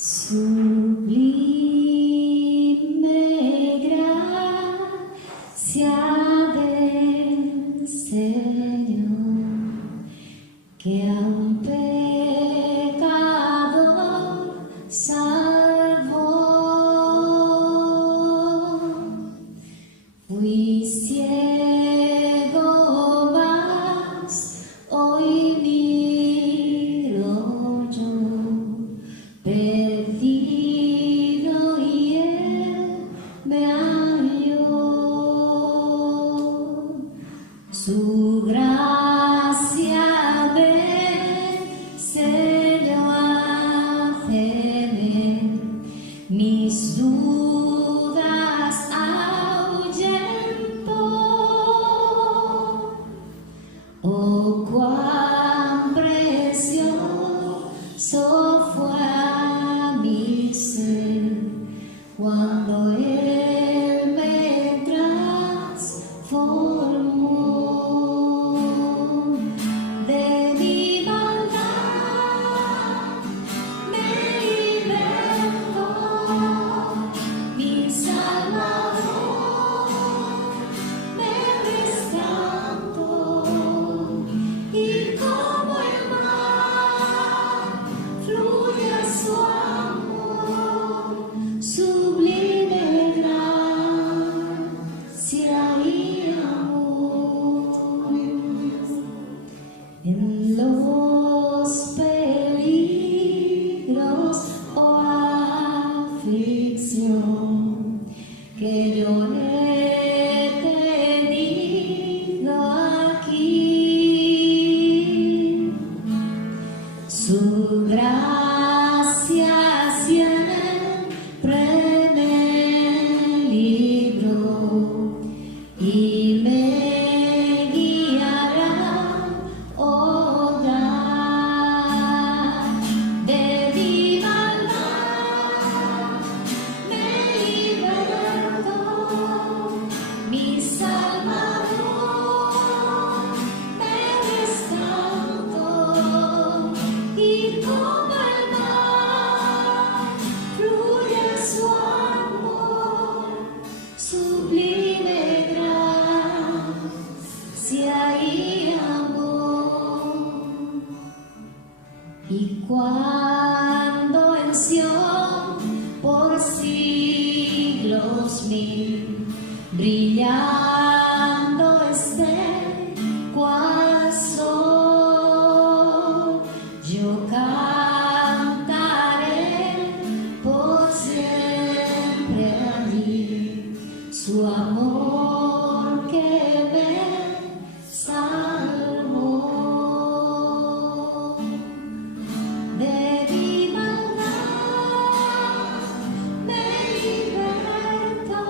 Sublime gracia del Señor, que a un pecador salvó. Fui ciego, mas hoy miro yo, perdido, y Él me halló. Su gracia me enseñó a temer, mis dudas ahuyentó. Oh, cuán precioso fue a mi ser cuando Él me transformó. De mi maldad me libertó, mi Salvador me rescató, y como el mar fluye su amor, sublime gracia y amor. En los peligros o aflicción que yo he tenido aquí, su gracia siempre me libró y me guiará. Oh, dar de mi maldad me libertó, mi Salvador me rescató, y como el mar fluye su amor, sublime gracia y amor. Y cuando en Sion por siglos mil brillando esté cual sol, yo cantaré por siempre allí su amor que me salvó. De mi maldad me libertó,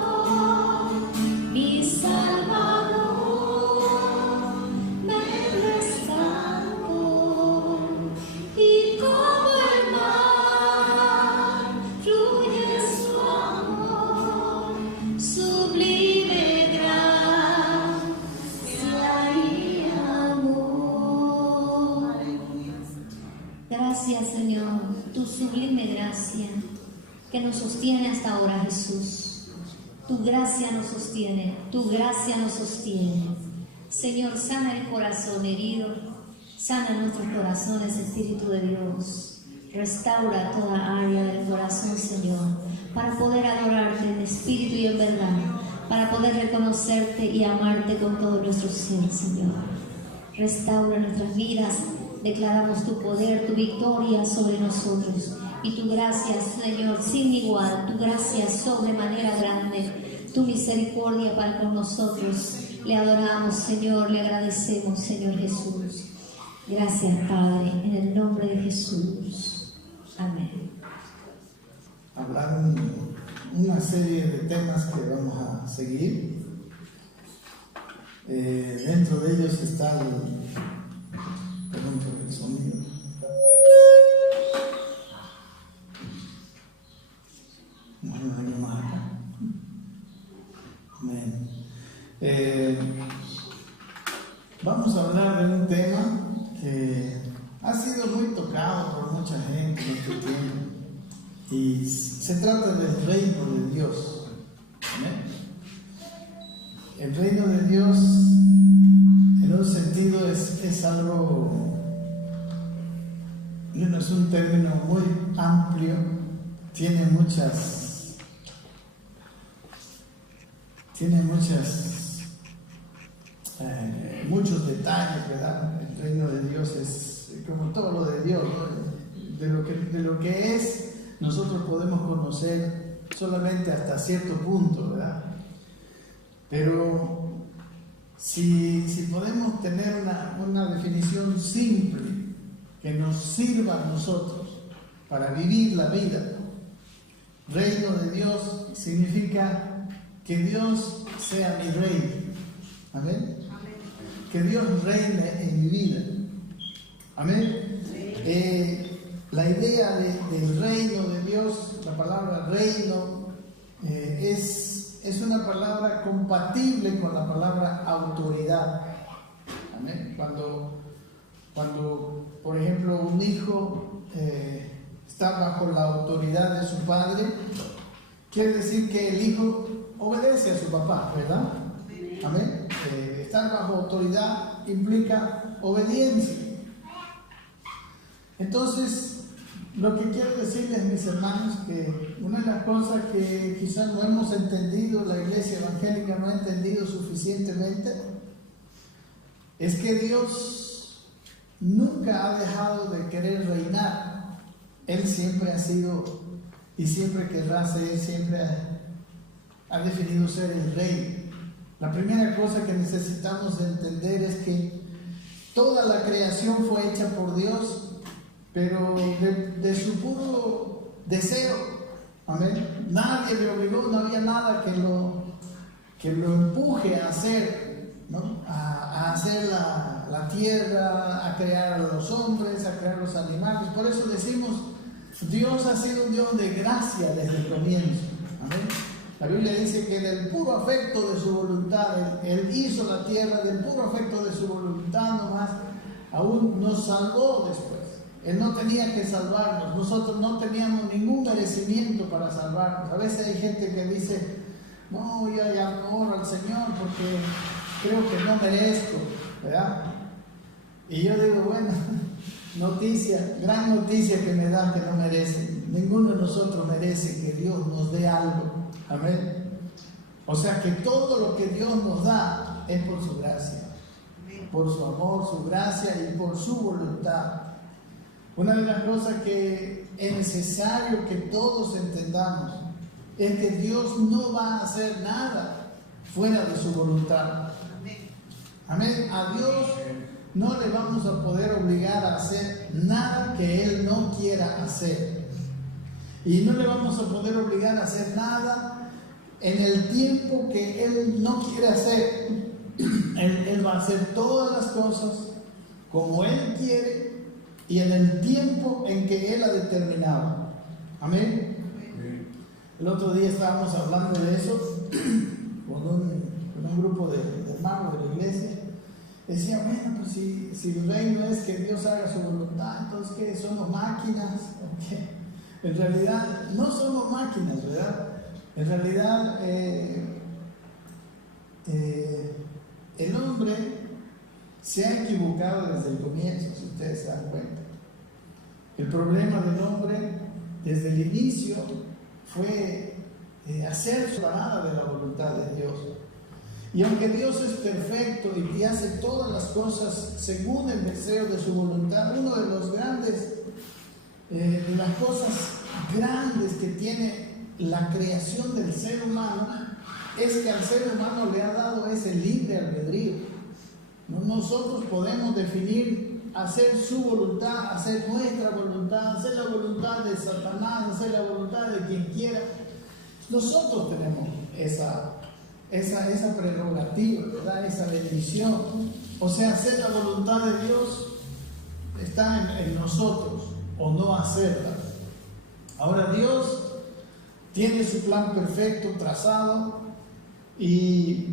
mi Salvador me rescató, y como el mar fluye su amor, sublime gracia y amor. Gracias, Señor, tu sublime gracia que nos sostiene hasta ahora, Jesús. Tu gracia nos sostiene, tu gracia nos sostiene. Señor, sana el corazón herido, sana nuestros corazones, Espíritu de Dios. Restaura toda área del corazón, Señor, para poder adorarte en espíritu y en verdad, para poder reconocerte y amarte con todo nuestro ser, Señor. Restaura nuestras vidas, declaramos tu poder, tu victoria sobre nosotros, y tu gracia, Señor, sin igual, tu gracia sobremanera grande, tu misericordia para con nosotros. Le adoramos, Señor, le agradecemos, Señor Jesús. Gracias, Padre, en el nombre de Jesús. Amén. Habrán una serie de temas que vamos a seguir. Dentro de ellos está perdón por el sonido. Bueno, hay más acá. Amén. Vamos a hablar de un tema que ha sido muy tocado por mucha gente en este tiempo. Y se trata del reino de Dios. ¿Amén? El reino de Dios, en un sentido, es algo, no es un término muy amplio, tiene muchos detalles, ¿verdad? El reino de Dios es como todo lo de Dios, ¿no? De lo que es, nosotros podemos conocer solamente hasta cierto punto, ¿verdad? Pero si podemos tener una definición simple que nos sirva a nosotros para vivir la vida, reino de Dios significa que Dios sea mi rey. Amén. Que Dios reine en mi vida. Amén. La idea del reino de Dios, la palabra reino, es una palabra compatible con la palabra autoridad. Amén. Cuando por ejemplo, un hijo está bajo la autoridad de su padre, quiere decir que el hijo obedece a su papá, ¿verdad? Amén. Estar bajo autoridad implica obediencia. Entonces, lo que quiero decirles, mis hermanos, que una de las cosas que quizás no hemos entendido, la iglesia evangélica no ha entendido suficientemente, es que Dios nunca ha dejado de querer reinar. Él siempre ha sido y siempre querrá ser, siempre ha definido ser el rey. La primera cosa que necesitamos entender es que toda la creación fue hecha por Dios, pero de su puro deseo. Amén. Nadie le obligó, no había nada que lo empuje a hacer, ¿no? A hacer la tierra, a crear a los hombres, a crear los animales. Por eso decimos, Dios ha sido un Dios de gracia desde el comienzo. Amén. La Biblia dice que del puro afecto de su voluntad, Él hizo la tierra, del puro afecto de su voluntad nomás, aún nos salvó después. Él no tenía que salvarnos, nosotros no teníamos ningún merecimiento para salvarnos. A veces hay gente que dice, no, yo ya no oro al Señor porque creo que no merezco, ¿verdad? Y yo digo, bueno, gran noticia que me da que no merece. Ninguno de nosotros merece que Dios nos dé algo. Amén. O sea que todo lo que Dios nos da es por su gracia, por su amor, su gracia y por su voluntad. Una de las cosas que es necesario que todos entendamos es que Dios no va a hacer nada fuera de su voluntad. Amén. A Dios no le vamos a poder obligar a hacer nada que Él no quiera hacer. Y no le vamos a poder obligar a hacer nada en el tiempo que Él no quiere hacer. Él va a hacer todas las cosas como Él quiere y en el tiempo en que Él ha determinado. Amén. El otro día estábamos hablando de eso con un grupo de hermanos de la iglesia. Decía, bueno, pues si el reino es que Dios haga su voluntad, entonces ¿qué? ¿Somos máquinas? ¿Qué? En realidad no somos máquinas, ¿verdad? En realidad el hombre se ha equivocado desde el comienzo, si ustedes se dan cuenta. El problema del hombre desde el inicio fue hacer su parada de la voluntad de Dios. Y aunque Dios es perfecto y hace todas las cosas según el deseo de su voluntad, uno de los de las cosas grandes que tiene la creación del ser humano es que al ser humano le ha dado ese libre albedrío. Nosotros podemos definir hacer su voluntad, hacer nuestra voluntad, hacer la voluntad de Satanás, hacer la voluntad de quien quiera. Nosotros tenemos esa prerrogativa, ¿verdad? Esa bendición. O sea, hacer la voluntad de Dios está en nosotros, o no hacerla. Ahora Dios tiene su plan perfecto trazado y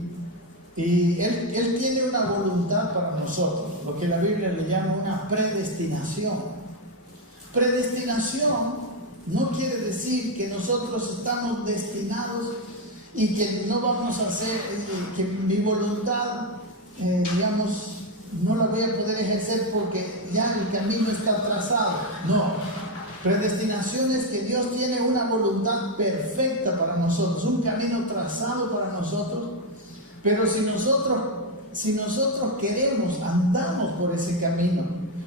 Él tiene una voluntad para nosotros, lo que la Biblia le llama una predestinación. Predestinación no quiere decir que nosotros estamos destinados y que no vamos a hacer, que mi voluntad, digamos, no la voy a poder ejercer porque ya el camino está trazado. No, predestinación es que Dios tiene una voluntad perfecta para nosotros, un camino trazado para nosotros, pero si nosotros queremos, andamos por ese camino,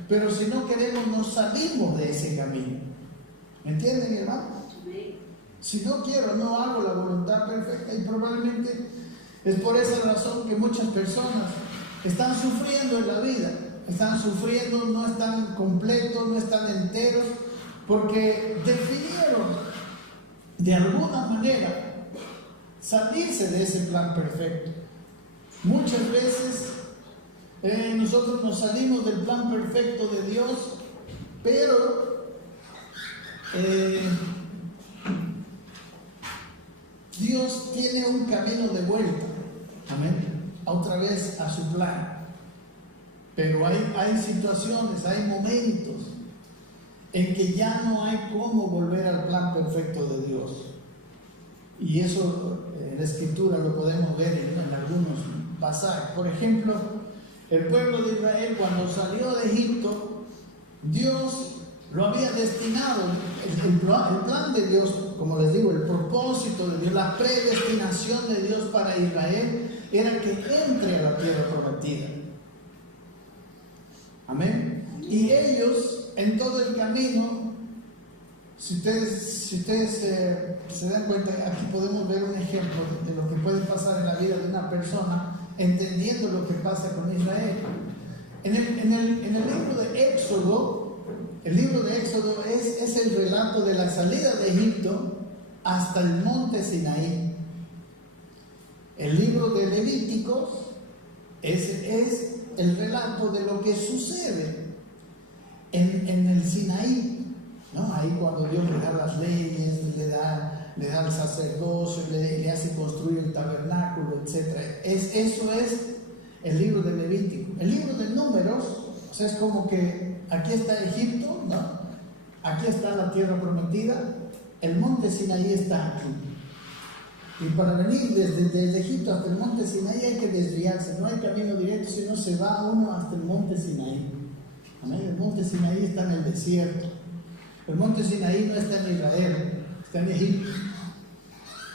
pero si no queremos, nos salimos de ese camino. ¿Me entienden, hermano? Si no quiero, no hago la voluntad perfecta, y probablemente es por esa razón que muchas personas están sufriendo en la vida, están sufriendo, no están completos, no están enteros, porque definieron de alguna manera salirse de ese plan perfecto. Muchas veces nosotros nos salimos del plan perfecto de Dios, pero Dios tiene un camino de vuelta, amén, otra vez a su plan. Pero hay situaciones, hay momentos en que ya no hay cómo volver al plan perfecto de Dios. Y eso en la Escritura lo podemos ver en algunos pasajes. Por ejemplo, el pueblo de Israel, cuando salió de Egipto, Dios lo había destinado. El plan de Dios, como les digo, el propósito de Dios, la predestinación de Dios para Israel era que entre a la tierra prometida. Amén. Y ellos, en todo el camino, si ustedes se dan cuenta, aquí podemos ver un ejemplo de lo que puede pasar en la vida de una persona, entendiendo lo que pasa con Israel. En el libro de Éxodo, el libro de Éxodo es el relato de la salida de Egipto hasta el monte Sinaí. El libro de Levíticos es el relato de lo que sucede en el Sinaí, ¿no? Ahí cuando Dios le da las leyes, le da el sacerdocio, le hace construir el tabernáculo, etc. Eso es el libro de Levítico. El libro de Números, o sea, es como que aquí está Egipto, ¿no? Aquí está la tierra prometida, el monte Sinaí está aquí. Y para venir desde Egipto hasta el monte Sinaí hay que desviarse, no hay camino directo, sino se va uno hasta el monte Sinaí. Amén. El monte Sinaí está en el desierto. El monte Sinaí no está en Israel, está en Egipto.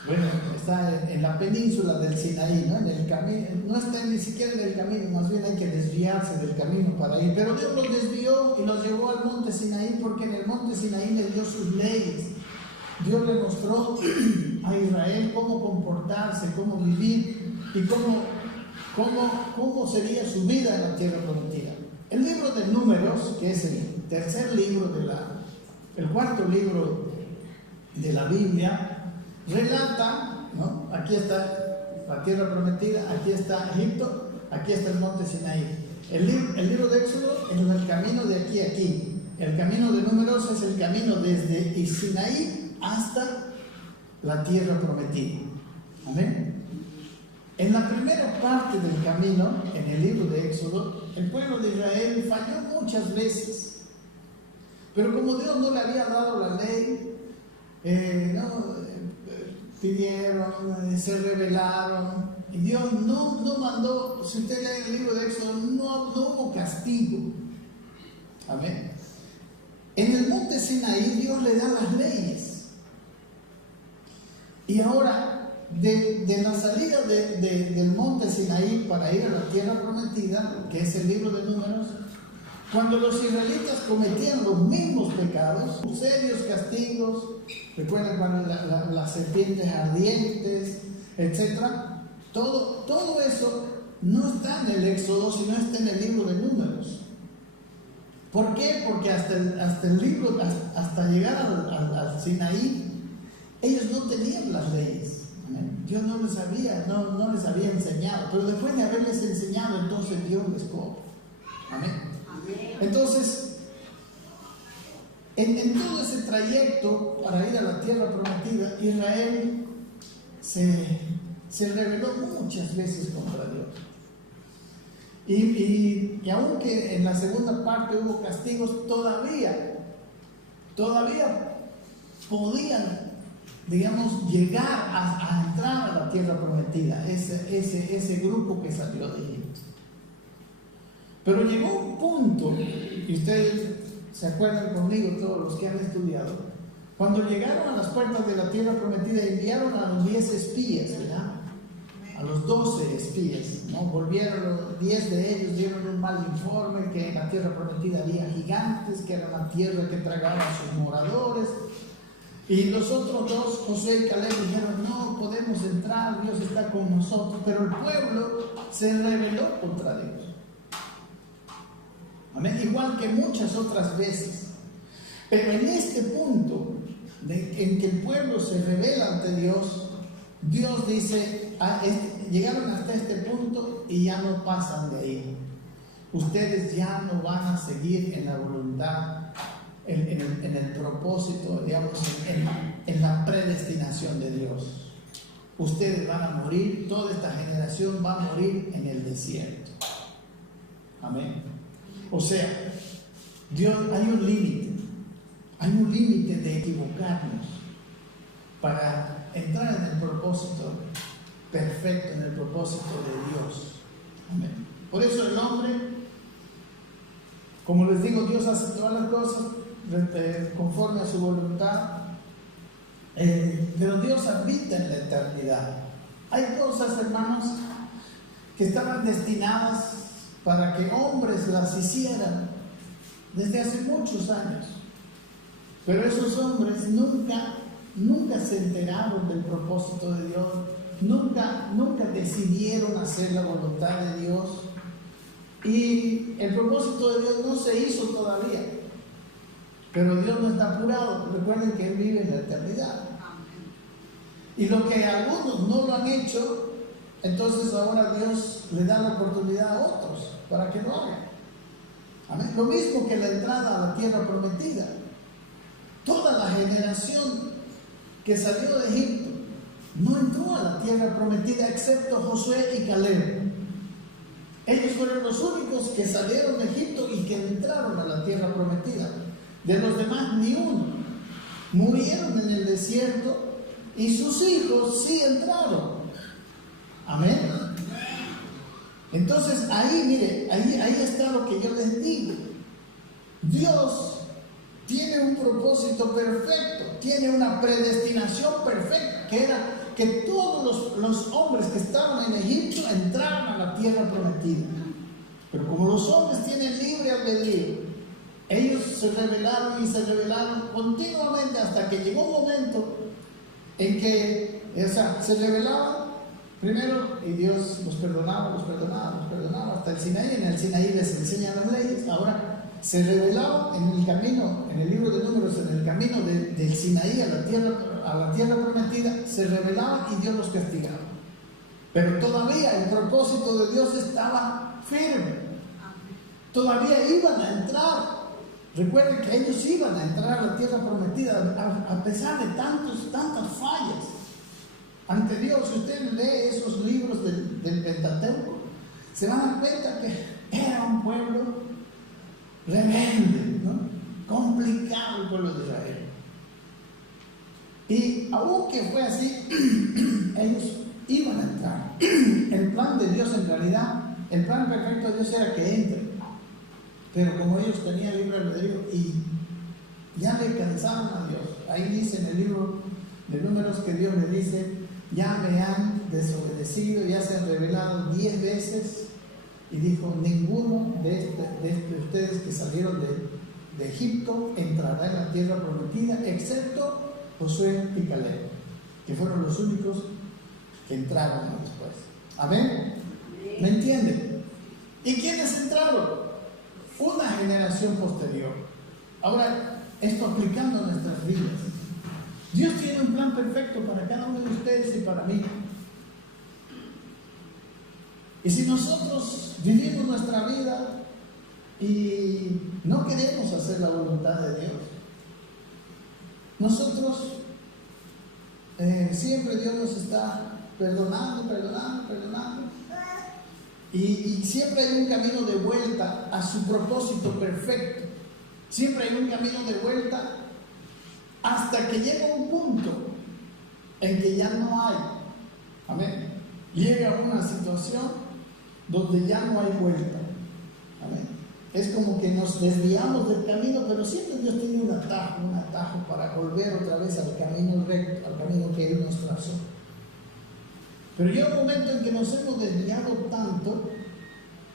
Bueno, está en la península del Sinaí, ¿no? En el camino, no está ni siquiera en el camino, más bien hay que desviarse del camino para ir. Pero Dios los desvió y los llevó al monte Sinaí, porque en el monte Sinaí le dio sus leyes. Dios le mostró a Israel cómo comportarse, cómo vivir y cómo sería su vida en la tierra prometida. El libro de Números, que es el tercer libro el cuarto libro de la Biblia, relata, ¿no? Aquí está la tierra prometida, aquí está Egipto, aquí está el monte Sinaí. El libro de Éxodo es el camino de aquí a aquí. El camino de Números es el camino desde Sinaí hasta la tierra prometida. Amén. En la primera parte del camino, en el libro de Éxodo, el pueblo de Israel falló muchas veces. Pero como Dios no le había dado la ley, pidieron, se rebelaron, y Dios no mandó. Si usted lee el libro de Éxodo, no hubo castigo. Amén. En el monte Sinaí Dios le da las leyes. Y ahora, de la salida del monte Sinaí para ir a la tierra prometida, que es el libro de Números, cuando los israelitas cometían los mismos pecados, serios castigos, recuerdan cuando las serpientes ardientes, etc. Todo eso no está en el Éxodo, sino está en el libro de Números. ¿Por qué? Porque hasta llegar al Sinaí, ellos no tenían las leyes. ¿Amén? Dios no les había enseñado, pero después de haberles enseñado, entonces Dios les cobra. Amén. Entonces, en todo ese trayecto para ir a la tierra prometida, Israel se rebeló muchas veces contra Dios. Y aunque en la segunda parte hubo castigos, todavía podían, digamos, llegar a entrar a la tierra prometida, ese grupo que salió de Egipto. Pero llegó un punto, y ustedes se acuerdan conmigo, todos los que han estudiado, cuando llegaron a las puertas de la tierra prometida, enviaron a los 10 espías, ¿verdad? A los 12 espías, ¿no? Volvieron, los 10 de ellos dieron un mal informe, que en la tierra prometida había gigantes, que era una tierra que tragaba a sus moradores. Y los otros 2, Josué y Caleb, dijeron: no podemos entrar, Dios está con nosotros. Pero el pueblo se rebeló contra Dios. Amén. Igual que muchas otras veces. Pero en este punto en que el pueblo se rebela ante Dios, Dios dice: llegaron hasta este punto y ya no pasan de ahí. Ustedes ya no van a seguir en la voluntad, en el propósito, digamos, en la predestinación de Dios. Ustedes van a morir, toda esta generación va a morir en el desierto. Amén. O sea, Dios, hay un límite de equivocarnos para entrar en el propósito perfecto, en el propósito de Dios. Amén. Por eso el hombre, como les digo, Dios hace todas las cosas conforme a su voluntad, pero Dios habita en la eternidad. Hay cosas, hermanos, que estaban destinadas para que hombres las hicieran desde hace muchos años, pero esos hombres nunca se enteraron del propósito de Dios, nunca decidieron hacer la voluntad de Dios, y el propósito de Dios no se hizo todavía. Pero Dios no está apurado. Recuerden que Él vive en la eternidad. Y lo que algunos no lo han hecho, entonces ahora Dios le da la oportunidad a otros para que lo hagan. Amén. Lo mismo que la entrada a la tierra prometida. Toda la generación que salió de Egipto no entró a la tierra prometida excepto Josué y Caleb. Ellos fueron los únicos que salieron de Egipto y que entraron a la tierra prometida. De los demás, ni uno. Murieron en el desierto y sus hijos sí entraron. Amén. Entonces ahí, mire, ahí está lo que yo les digo. Dios tiene un propósito perfecto, tiene una predestinación perfecta, que era que todos los hombres que estaban en Egipto entraran a la tierra prometida. Pero como los hombres tienen libre albedrío, ellos se rebelaron continuamente hasta que llegó un momento en que, se rebelaban primero y Dios los perdonaba hasta el Sinaí. En el Sinaí les enseñan las leyes. Ahora se rebelaban en el camino, en el libro de Números, en el camino del Sinaí a la tierra prometida, se rebelaban y Dios los castigaba. Pero todavía el propósito de Dios estaba firme. Todavía iban a entrar. Recuerden que ellos iban a entrar a la tierra prometida a pesar de tantas fallas ante Dios. Si usted lee esos libros del Pentateuco, se van a dar cuenta que era un pueblo rebelde, ¿no? Complicado el pueblo de Israel. Y aunque fue así, ellos iban a entrar. El plan de Dios, en realidad, el plan perfecto de Dios era que entren. Pero como ellos tenían libre albedrío y ya le cansaron a Dios, ahí dice en el libro de Números que Dios le dice: ya me han desobedecido, ya se han rebelado 10 veces. Y dijo: ninguno de ustedes que salieron de Egipto entrará en la tierra prometida, excepto Josué y Caleb, que fueron los únicos que entraron después. ¿Amén? ¿Me entienden? ¿Y quiénes entraron? Una generación posterior. Ahora, esto aplicando a nuestras vidas. Dios tiene un plan perfecto para cada uno de ustedes y para mí. Y si nosotros vivimos nuestra vida y no queremos hacer la voluntad de Dios, nosotros siempre Dios nos está perdonando. Y siempre hay un camino de vuelta a su propósito perfecto. Siempre hay un camino de vuelta hasta que llega un punto en que ya no hay. Amén. Llega una situación donde ya no hay vuelta. Amén. Es como que nos desviamos del camino, pero siempre Dios tiene un atajo para volver otra vez al camino recto, al camino que Él nos trazó. Pero llega un momento en que nos hemos desviado tanto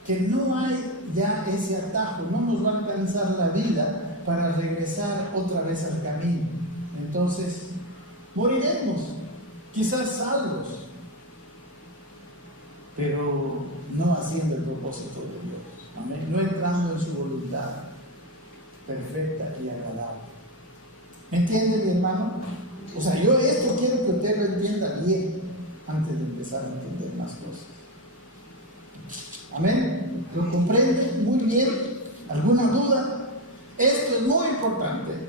que no hay ya ese atajo, no nos va a alcanzar la vida para regresar otra vez al camino. Entonces, moriremos, quizás salvos, pero no haciendo el propósito de Dios. Amén. No entrando en su voluntad perfecta y agradable. ¿Me entiende, mi hermano? O sea, yo esto quiero que usted lo entienda bien antes de empezar a entender más cosas. Amén. ¿Lo comprende muy bien? ¿Alguna duda? Esto es muy importante.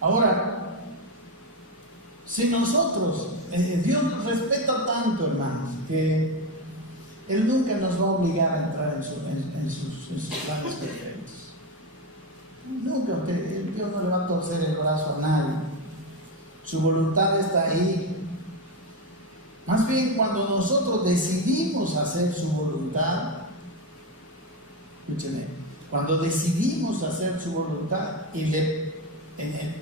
Ahora, si nosotros, Dios nos respeta tanto, hermanos, que Él nunca nos va a obligar a entrar en sus planes perfectos. Nunca, Dios no le va a torcer el brazo a nadie. Su voluntad está ahí. Más bien, cuando nosotros decidimos hacer su voluntad, escúcheme, cuando decidimos hacer su voluntad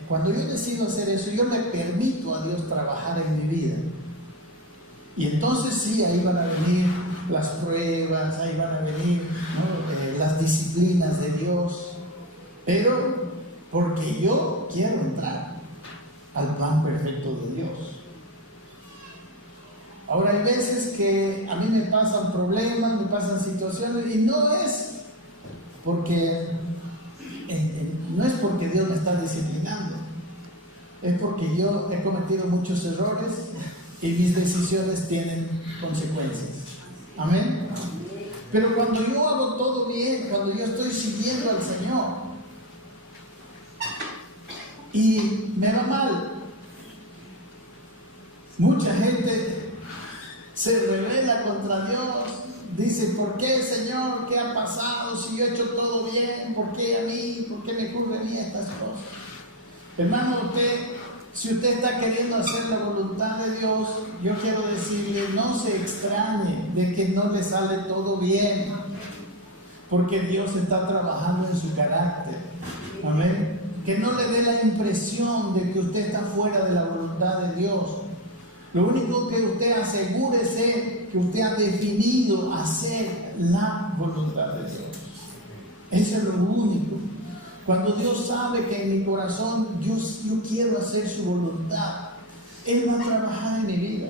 cuando yo decido hacer eso, yo le permito a Dios trabajar en mi vida. Y entonces sí, ahí van a venir las pruebas, ahí van a venir, ¿no? Las disciplinas de Dios, pero porque yo quiero entrar al plan perfecto de Dios. Ahora hay veces que a mí me pasan problemas, me pasan situaciones, y no es porque Dios me está disciplinando, es porque yo he cometido muchos errores y mis decisiones tienen consecuencias. Amén. Pero cuando yo hago todo bien, cuando yo estoy siguiendo al Señor y me va mal, mucha gente se rebela contra Dios, dice: ¿por qué, Señor? ¿Qué ha pasado? Si yo he hecho todo bien, ¿por qué a mí? ¿Por qué me ocurren a mí estas cosas? Hermano, si usted está queriendo hacer la voluntad de Dios, yo quiero decirle, no se extrañe de que no le sale todo bien, porque Dios está trabajando en su carácter. Amén. Que no le dé la impresión de que usted está fuera de la voluntad de Dios. Lo único que usted asegúrese que usted ha definido hacer la voluntad de Dios. Eso es lo único. Cuando Dios sabe que en mi corazón yo quiero hacer su voluntad, Él va a trabajar en mi vida.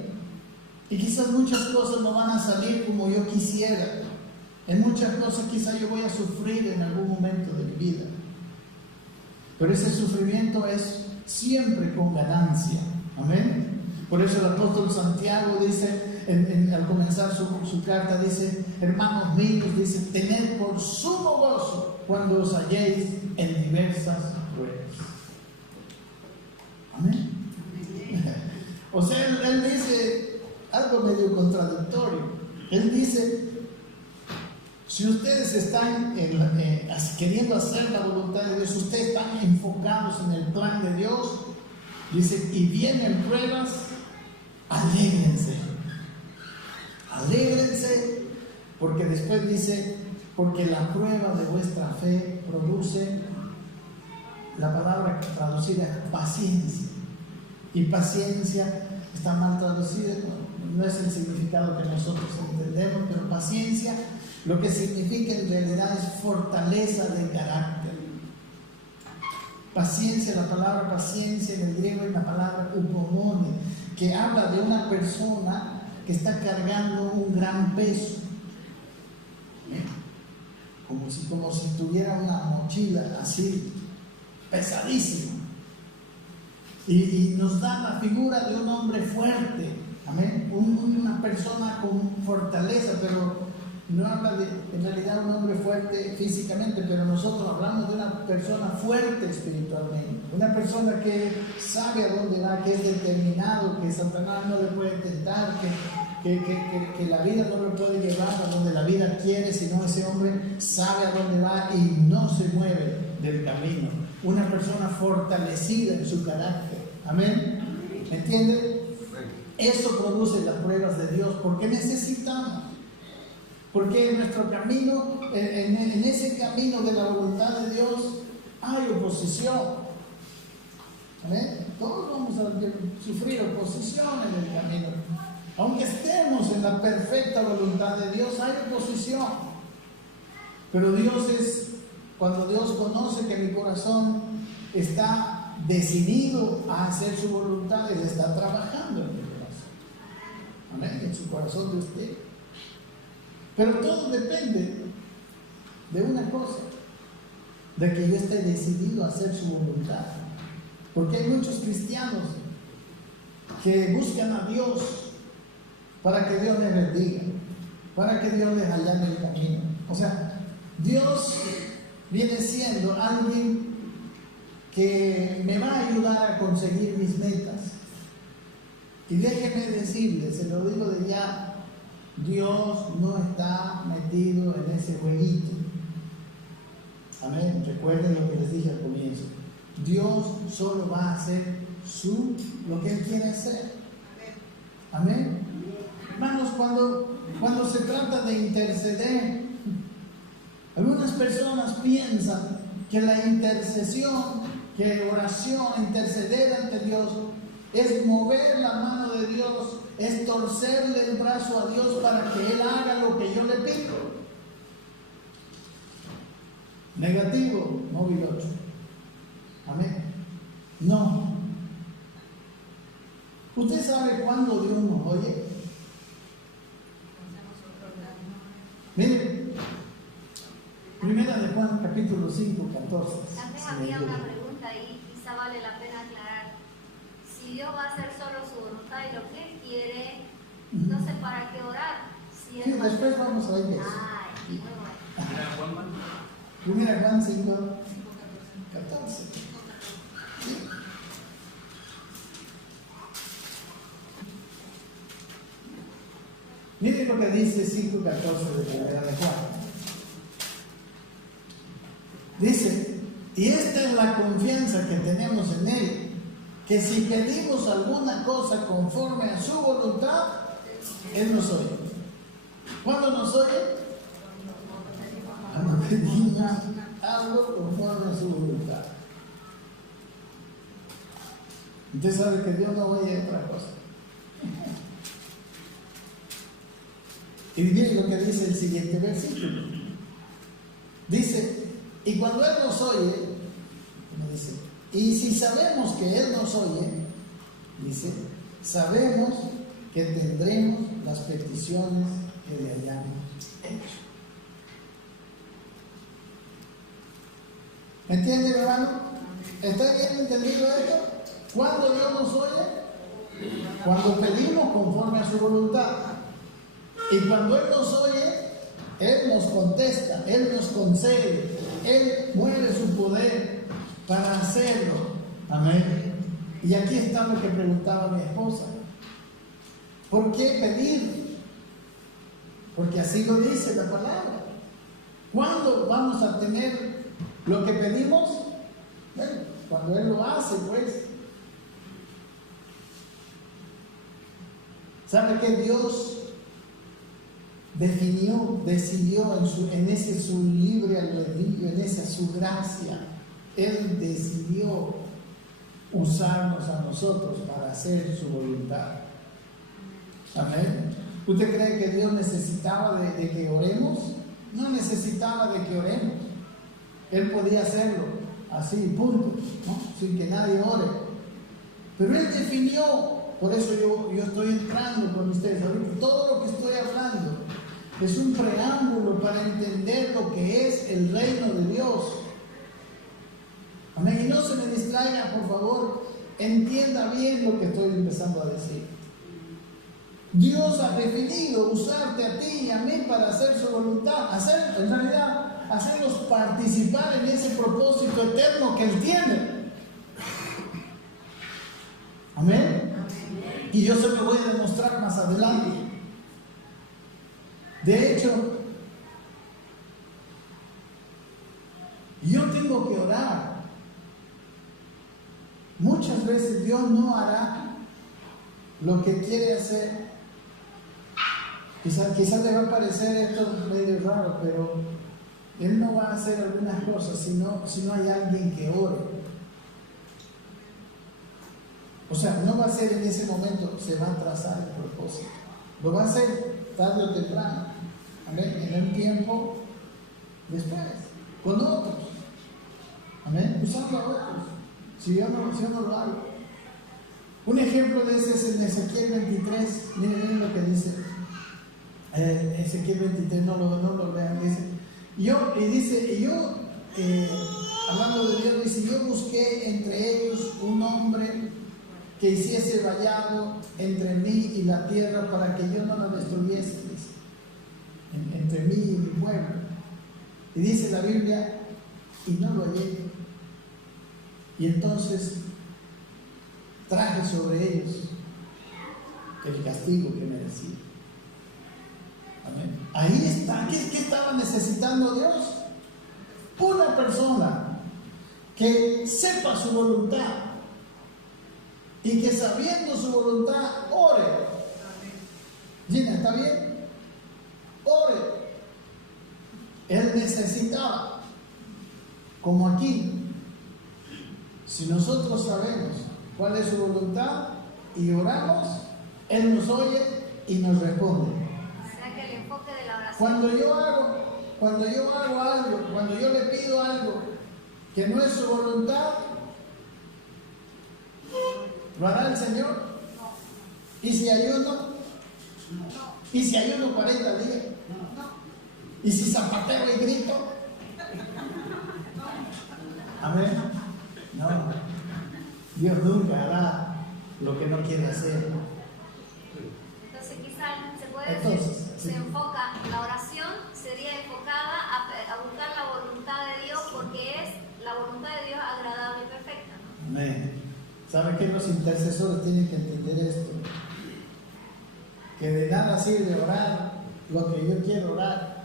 Y quizás muchas cosas no van a salir como yo quisiera. En muchas cosas quizás yo voy a sufrir en algún momento de mi vida. Pero ese sufrimiento es siempre con ganancia. Amén. Por eso el apóstol Santiago dice, al comenzar su carta, dice: hermanos míos, dice, tened por sumo gozo cuando os halléis en diversas pruebas. Amén. O sea, él dice algo medio contradictorio. Él dice: si ustedes están queriendo hacer la voluntad de Dios, ustedes están enfocados en el plan de Dios, dice, y vienen pruebas, alégrense. Alégrense, porque después dice: porque la prueba de vuestra fe produce, la palabra traducida, paciencia. Y paciencia está mal traducida, no es el significado que nosotros entendemos, pero paciencia lo que significa en realidad es fortaleza de carácter. Paciencia, la palabra paciencia en el griego es la palabra upomone, que habla de una persona que está cargando un gran peso, como si tuviera una mochila así, pesadísima. Y nos da la figura de un hombre fuerte, amén, una persona con fortaleza, pero no habla en realidad un hombre fuerte físicamente, pero nosotros hablamos de una persona fuerte espiritualmente, una persona que sabe a dónde va, que es determinado, que Satanás no le puede tentar, que la vida no lo puede llevar a donde la vida quiere, sino ese hombre sabe a dónde va y no se mueve del camino. una persona fortalecida en su carácter. Amén. ¿Me entiende? Eso produce las pruebas de Dios, porque necesitamos. Porque en nuestro camino, en ese camino de la voluntad de Dios, hay oposición. ¿Amén? Todos vamos a sufrir oposición en el camino. Aunque estemos en la perfecta voluntad de Dios, hay oposición. Pero Dios es, cuando Dios conoce que mi corazón está decidido a hacer su voluntad, Él está trabajando en mi corazón. Amén, en su corazón de usted. Pero todo depende de una cosa, de que yo esté decidido a hacer su voluntad. Porque hay muchos cristianos que buscan a Dios para que Dios les bendiga, para que Dios les allane el camino. O sea, Dios viene siendo alguien que me va a ayudar a conseguir mis metas. Y déjeme decirle, se lo digo de ya, Dios no está metido en ese jueguito. Amén. Recuerden lo que les dije al comienzo. Dios solo va a hacer lo que Él quiere hacer. Amén. Hermanos, cuando se trata de interceder, algunas personas piensan que la intercesión, que oración, interceder ante Dios, es mover la mano de Dios, es torcerle el brazo a Dios para que Él haga lo que yo le pido. Negativo, no bilocho. Amén. No. ¿Usted sabe cuándo Dios nos oye? Miren, Primera de Juan, capítulo 5, 14. Antes había una pregunta y quizá vale la pena aclarar. Si Dios va a hacer solo su voluntad y lo que Él quiere, entonces ¿para qué orar? Si Sí, después vamos a ver eso. Ay, muy bueno. Primera Juan 5, 14. Miren lo que dice 5:14 de Primera de Juan. Dice, y esta es la confianza que tenemos en Él, que si pedimos alguna cosa conforme a su voluntad, Él nos oye. ¿Cuándo nos oye? Cuando pedimos algo conforme a su voluntad. Usted sabe que Dios no oye otra cosa. Y miren lo que dice el siguiente versículo. Dice, y cuando Él nos oye, dice, y si sabemos que Él nos oye, dice, sabemos que tendremos las peticiones que le hayamos hecho. ¿Me entiende, hermano? ¿Está bien entendido esto? ¿Cuándo Dios nos oye? Cuando pedimos conforme a su voluntad. Y cuando Él nos oye, Él nos contesta, Él nos concede, Él mueve su poder para hacerlo. Amén. Y aquí está lo que preguntaba mi esposa. ¿Por qué pedir? Porque así lo dice la palabra. ¿Cuándo vamos a tener lo que pedimos? Bueno, cuando Él lo hace, pues. ¿Sabe que Dios decidió en ese su libre albedrío, en esa su gracia, Él decidió usarnos a nosotros para hacer su voluntad? Amén. ¿Usted cree que Dios necesitaba de que oremos? No necesitaba de que oremos. Él podía hacerlo así, punto, ¿no? Sin que nadie ore. Pero Él definió, por eso yo estoy entrando con ustedes ahorita. Todo lo que estoy hablando es un preámbulo para entender lo que es el reino de Dios. Amén. Y no se me distraiga, por favor. Entienda bien lo que estoy empezando a decir. Dios ha definido usarte a ti y a mí para hacer su voluntad. En realidad, hacernos participar en ese propósito eterno que Él tiene. Amén. Y yo se lo voy a demostrar más adelante. De hecho, yo tengo que orar muchas veces Dios no hará lo que quiere hacer. Quizás le va a parecer esto medio raro, pero Él no va a hacer algunas cosas si no hay alguien que ore. O sea, no va a ser en ese momento, se va a trazar el propósito. Lo va a hacer tarde o temprano. Amén. En un tiempo después, con otros. Amén. Usando a otros. Si yo no lo hago. Un ejemplo de ese es en Ezequiel 23. Miren lo que dice. Ezequiel 23, no lo vean. Hablando de Dios, dice: yo busqué entre ellos un hombre que hiciese vallado entre mí y la tierra para que yo no la destruyese, dice, entre mí y mi pueblo. Y dice la Biblia: y no lo hallé. Y entonces traje sobre ellos el castigo que merecía. Amén. Ahí está. ¿Qué estaba necesitando Dios? Una persona que sepa su voluntad y que sabiendo su voluntad ore. Gina, ¿está bien? Ore. Él necesitaba, como aquí, si nosotros sabemos cuál es su voluntad y oramos, Él nos oye y nos responde. O sea que el enfoque de la oración. Cuando yo hago algo, cuando yo le pido algo que no es su voluntad, ¿lo hará el Señor? No. ¿Y si ayuno? No. ¿Y si ayuno 40 días? No. ¿Y si zapateo y grito? Amén. No. Dios nunca hará lo que no quiere hacer. Entonces quizás se puede decir, se enfoca, la oración sería enfocada a buscar la voluntad de Dios, porque es la voluntad de Dios agradable y perfecta, ¿no? Amén. ¿Sabe qué? Los intercesores tienen que entender esto. Que de nada sirve orar lo que yo quiero orar.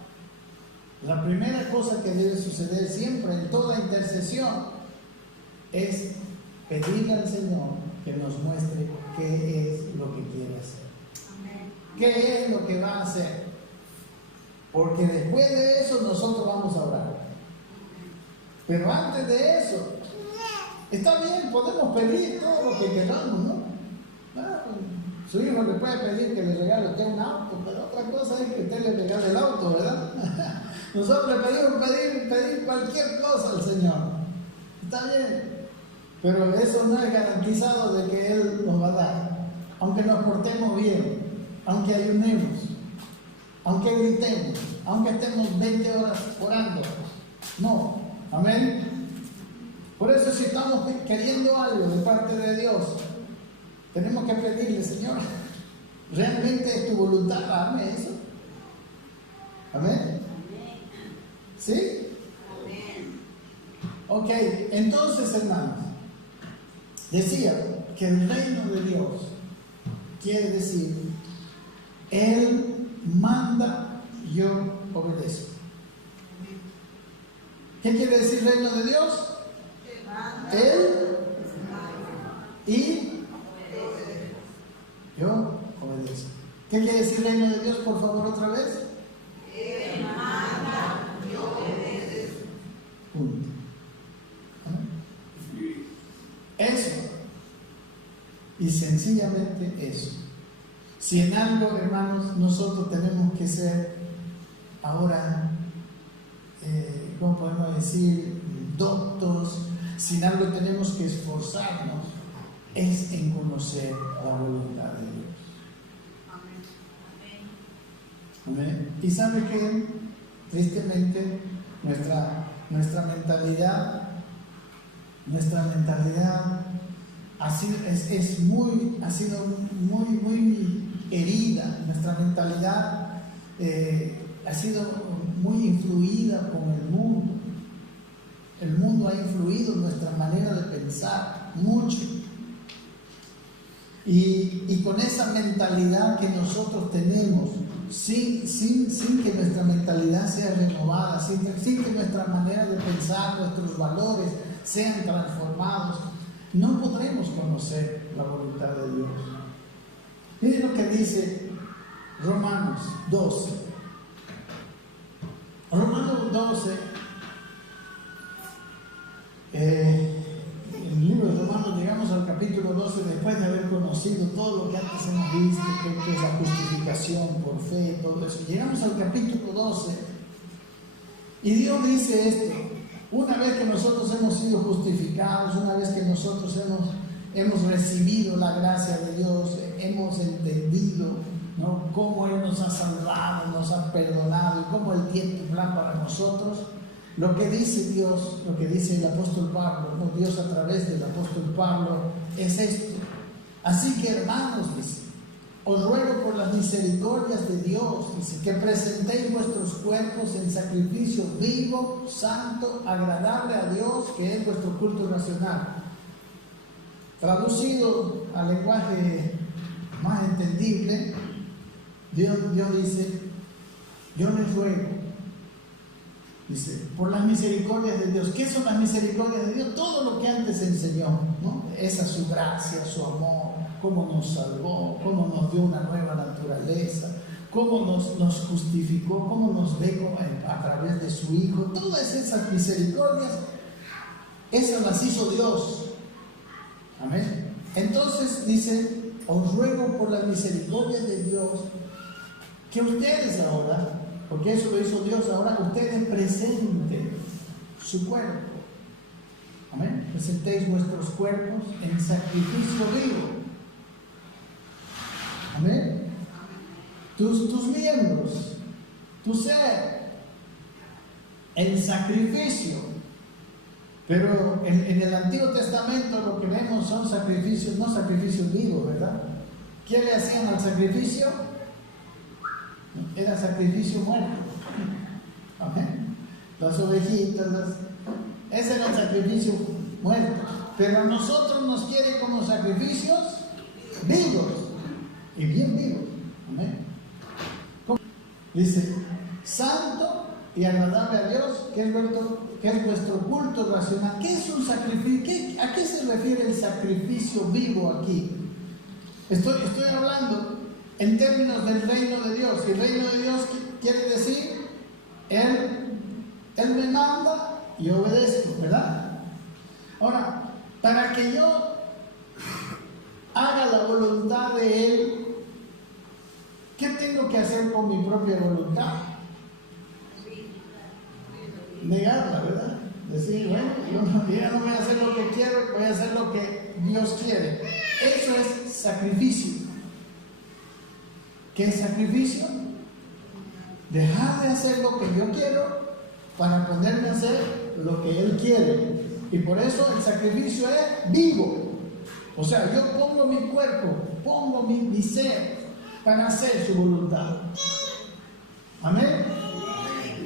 La primera cosa que debe suceder siempre en toda intercesión es pedirle al Señor que nos muestre qué es lo que quiere hacer. ¿Qué es lo que va a hacer? Porque después de eso nosotros vamos a orar. Pero antes de eso, está bien, podemos pedir todo lo que queramos, ¿no? Su hijo le puede pedir que le regale usted un auto, pero otra cosa es que usted le regale el auto, ¿verdad? Nosotros le pedimos pedir cualquier cosa al Señor. Está bien, pero eso no es garantizado de que Él nos va a dar. Aunque nos portemos bien, aunque ayunemos, aunque gritemos, aunque estemos 20 horas orando. No, amén. Por eso, si estamos queriendo algo de parte de Dios, tenemos que pedirle: Señor, ¿realmente es tu voluntad darme eso? Amén. ¿Sí? Ok, entonces, hermanos, decía que el reino de Dios quiere decir: Él manda, yo obedezco. ¿Qué quiere decir reino de Dios? Él y yo obedezco. ¿Qué quiere decir reino de Dios? Por favor, otra vez. Él manda, yo obedezco. Punto. Eso. Y sencillamente eso. Si en algo, hermanos, nosotros tenemos que ser ahora, ¿cómo podemos decir? Doctos. Si en algo tenemos que esforzarnos, es en conocer la voluntad de Dios. Amén. Y sabe que, tristemente, nuestra mentalidad ha sido muy herida. Nuestra mentalidad ha sido muy influida por el mundo. El mundo ha influido en nuestra manera de pensar mucho. Y con esa mentalidad que nosotros tenemos, sin que nuestra mentalidad sea renovada, sin que nuestra manera de pensar, nuestros valores sean transformados, no podremos conocer la voluntad de Dios. Miren lo que dice Romanos 12. Romanos 12, en el libro de Romanos llegamos al capítulo 12 después de haber conocido todo lo que antes hemos visto, que es la justificación por fe, todo eso. Llegamos al capítulo 12 y Dios dice esto: una vez que nosotros hemos sido justificados, una vez que nosotros hemos recibido la gracia de Dios, hemos entendido, ¿no?, cómo Él nos ha salvado, nos ha perdonado y cómo Él tiene un plan para nosotros, lo que dice Dios, lo que dice el apóstol Pablo, ¿no?, Dios a través del apóstol Pablo, es esto: así que, hermanos, dice, os ruego por las misericordias de Dios, dice, que presentéis vuestros cuerpos en sacrificio vivo, santo, agradable a Dios, que es vuestro culto racional. Traducido al lenguaje más entendible, Dios dice: yo les ruego, dice, por las misericordias de Dios. ¿Qué son las misericordias de Dios? Todo lo que antes enseñó, ¿no? Esa su gracia, su amor, cómo nos salvó, cómo nos dio una nueva naturaleza, cómo nos justificó, cómo nos ve a través de su Hijo. Todas esas misericordias, esas las hizo Dios. Amén. Entonces dice: os ruego por las misericordias de Dios que ustedes ahora, porque eso lo hizo Dios, ahora ustedes presenten su cuerpo. Amén. Presentéis vuestros cuerpos en sacrificio vivo. Amén. Tus miembros, tu ser, en sacrificio. Pero en el Antiguo Testamento lo que vemos son sacrificios, no sacrificios vivos, ¿verdad? ¿Qué le hacían al sacrificio? Era sacrificio muerto. Amén. Las ovejitas, ese era el sacrificio muerto. Pero a nosotros nos quiere como sacrificios vivos y bien vivos. Amén. Dice: santo y agradable a Dios, que es vuestro culto racional. ¿Qué es un sacrificio? ¿A qué se refiere el sacrificio vivo aquí? Estoy hablando en términos del reino de Dios. Y el reino de Dios quiere decir, Él me manda y obedezco, ¿verdad? Ahora, para que yo haga la voluntad de Él, ¿qué tengo que hacer con mi propia voluntad? Negarla, ¿verdad? Decir, bueno, yo ya no voy a hacer lo que quiero, voy a hacer lo que Dios quiere. Eso es sacrificio. ¿Qué es sacrificio? Dejar de hacer lo que yo quiero para ponerme a hacer lo que Él quiere. Y por eso el sacrificio es vivo. O sea, yo pongo mi cuerpo, pongo mi ser para hacer su voluntad. Amén.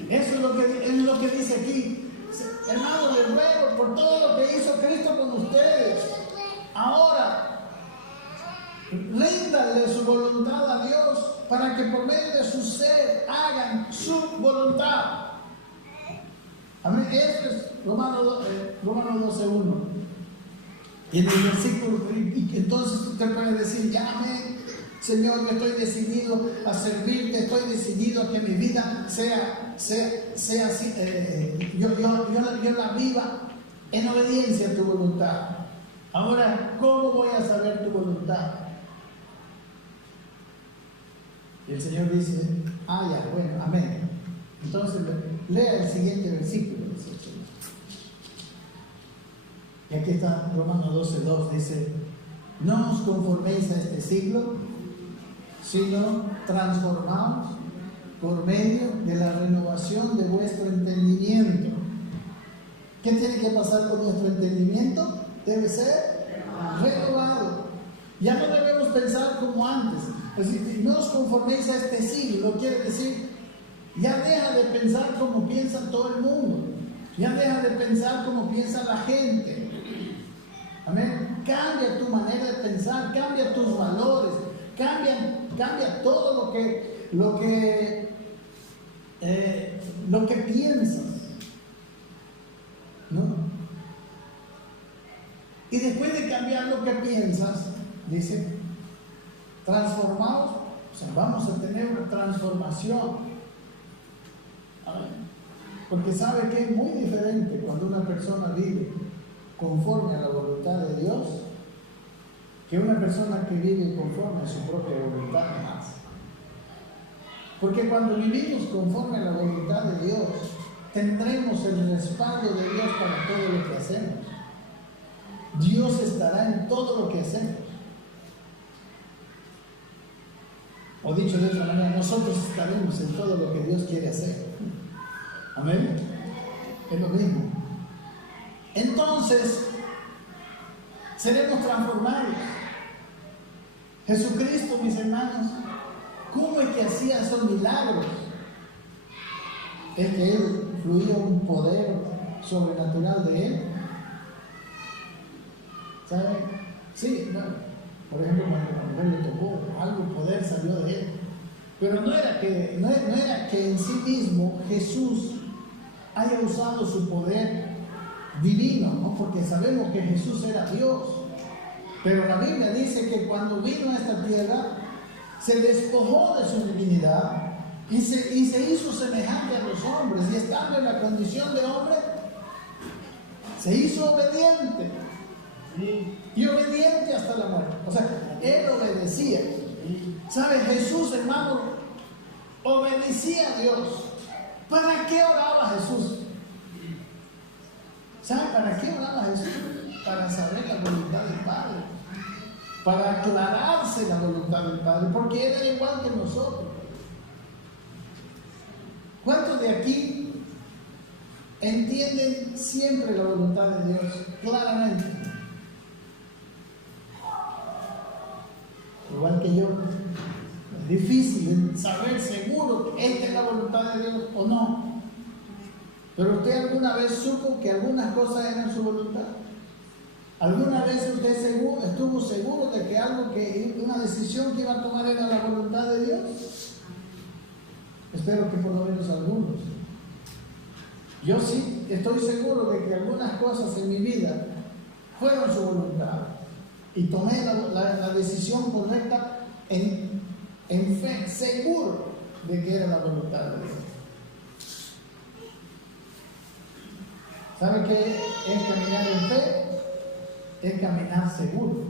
Eso es lo que dice aquí. Hermanos, les ruego por todo lo que hizo Cristo con ustedes. Ahora, ríndanle su voluntad a Dios para que por medio de su ser hagan su voluntad. Amén. Eso es Romanos 12:1. Y en el versículo, y entonces usted puede decir: ya, amén, Señor, yo estoy decidido a servirte, estoy decidido a que mi vida sea así, yo la viva en obediencia a tu voluntad. Ahora, ¿cómo voy a saber tu voluntad? Y el Señor dice: ya, bueno, amén. Entonces, lea el siguiente versículo. Y aquí está Romanos 12:2, dice: no os conforméis a este siglo, sino transformaos por medio de la renovación de vuestro entendimiento. ¿Qué tiene que pasar con nuestro entendimiento? Debe ser renovado. Ya no debemos pensar como antes. Es decir, no os conforméis a este siglo, quiere decir, ya deja de pensar como piensa todo el mundo, ya deja de pensar como piensa la gente. Amén. Cambia tu manera de pensar, cambia tus valores, cambia todo lo que piensas, ¿no? Y después de cambiar lo que piensas, dice, transformados, o sea, vamos a tener una transformación. Amén. Porque sabe que es muy diferente cuando una persona vive conforme a la voluntad de Dios que una persona que vive conforme a su propia voluntad más. Porque cuando vivimos conforme a la voluntad de Dios, tendremos el respaldo de Dios para todo lo que hacemos. Dios estará en todo lo que hacemos. O dicho de otra manera, nosotros estaremos en todo lo que Dios quiere hacer. Amén. Es lo mismo. Entonces, seremos transformados. Jesucristo, mis hermanos, ¿cómo es que hacía esos milagros? Es que Él fluía un poder sobrenatural de Él. ¿Saben? Sí, no. Por ejemplo, cuando Él le tocó, algo poder salió de Él. Pero no era que en sí mismo Jesús haya usado su poder divino, ¿no? Porque sabemos que Jesús era Dios. Pero la Biblia dice que cuando vino a esta tierra, se despojó de su divinidad y se hizo semejante a los hombres. Y estando en la condición de hombre, se hizo obediente. Y obediente hasta la muerte. O sea, Él obedecía. ¿Sabe? Jesús, hermano, obedecía a Dios. ¿Para qué oraba Jesús? ¿Sabe para qué oraba Jesús? Para saber la voluntad del Padre. Para aclararse la voluntad del Padre. Porque Él era igual que nosotros. ¿Cuántos de aquí entienden siempre la voluntad de Dios? Claramente. Igual que yo. Es difícil saber seguro que esta es la voluntad de Dios o no. Pero usted alguna vez supo que algunas cosas eran su voluntad. ¿Alguna vez usted estuvo seguro de que una decisión que iba a tomar era la voluntad de Dios? Espero que por lo menos algunos. Yo sí estoy seguro de que algunas cosas en mi vida fueron su voluntad. Y tomé la decisión correcta en fe, seguro de que era la voluntad de Dios. ¿Sabe qué es caminar en fe? Es caminar seguro.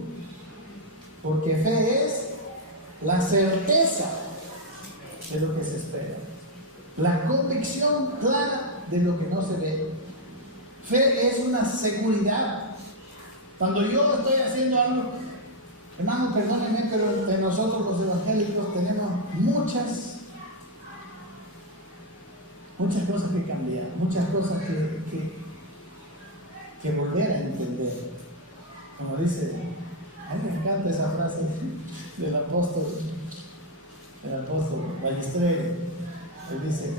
Porque fe es la certeza de lo que se espera. La convicción clara de lo que no se ve. Fe es una seguridad. Cuando yo estoy haciendo algo, hermano, perdónenme, pero entre nosotros los evangélicos tenemos muchas cosas que cambiar, muchas cosas que volver a entender. Como dice, a mí me encanta esa frase del apóstol Ballesteros. Él dice,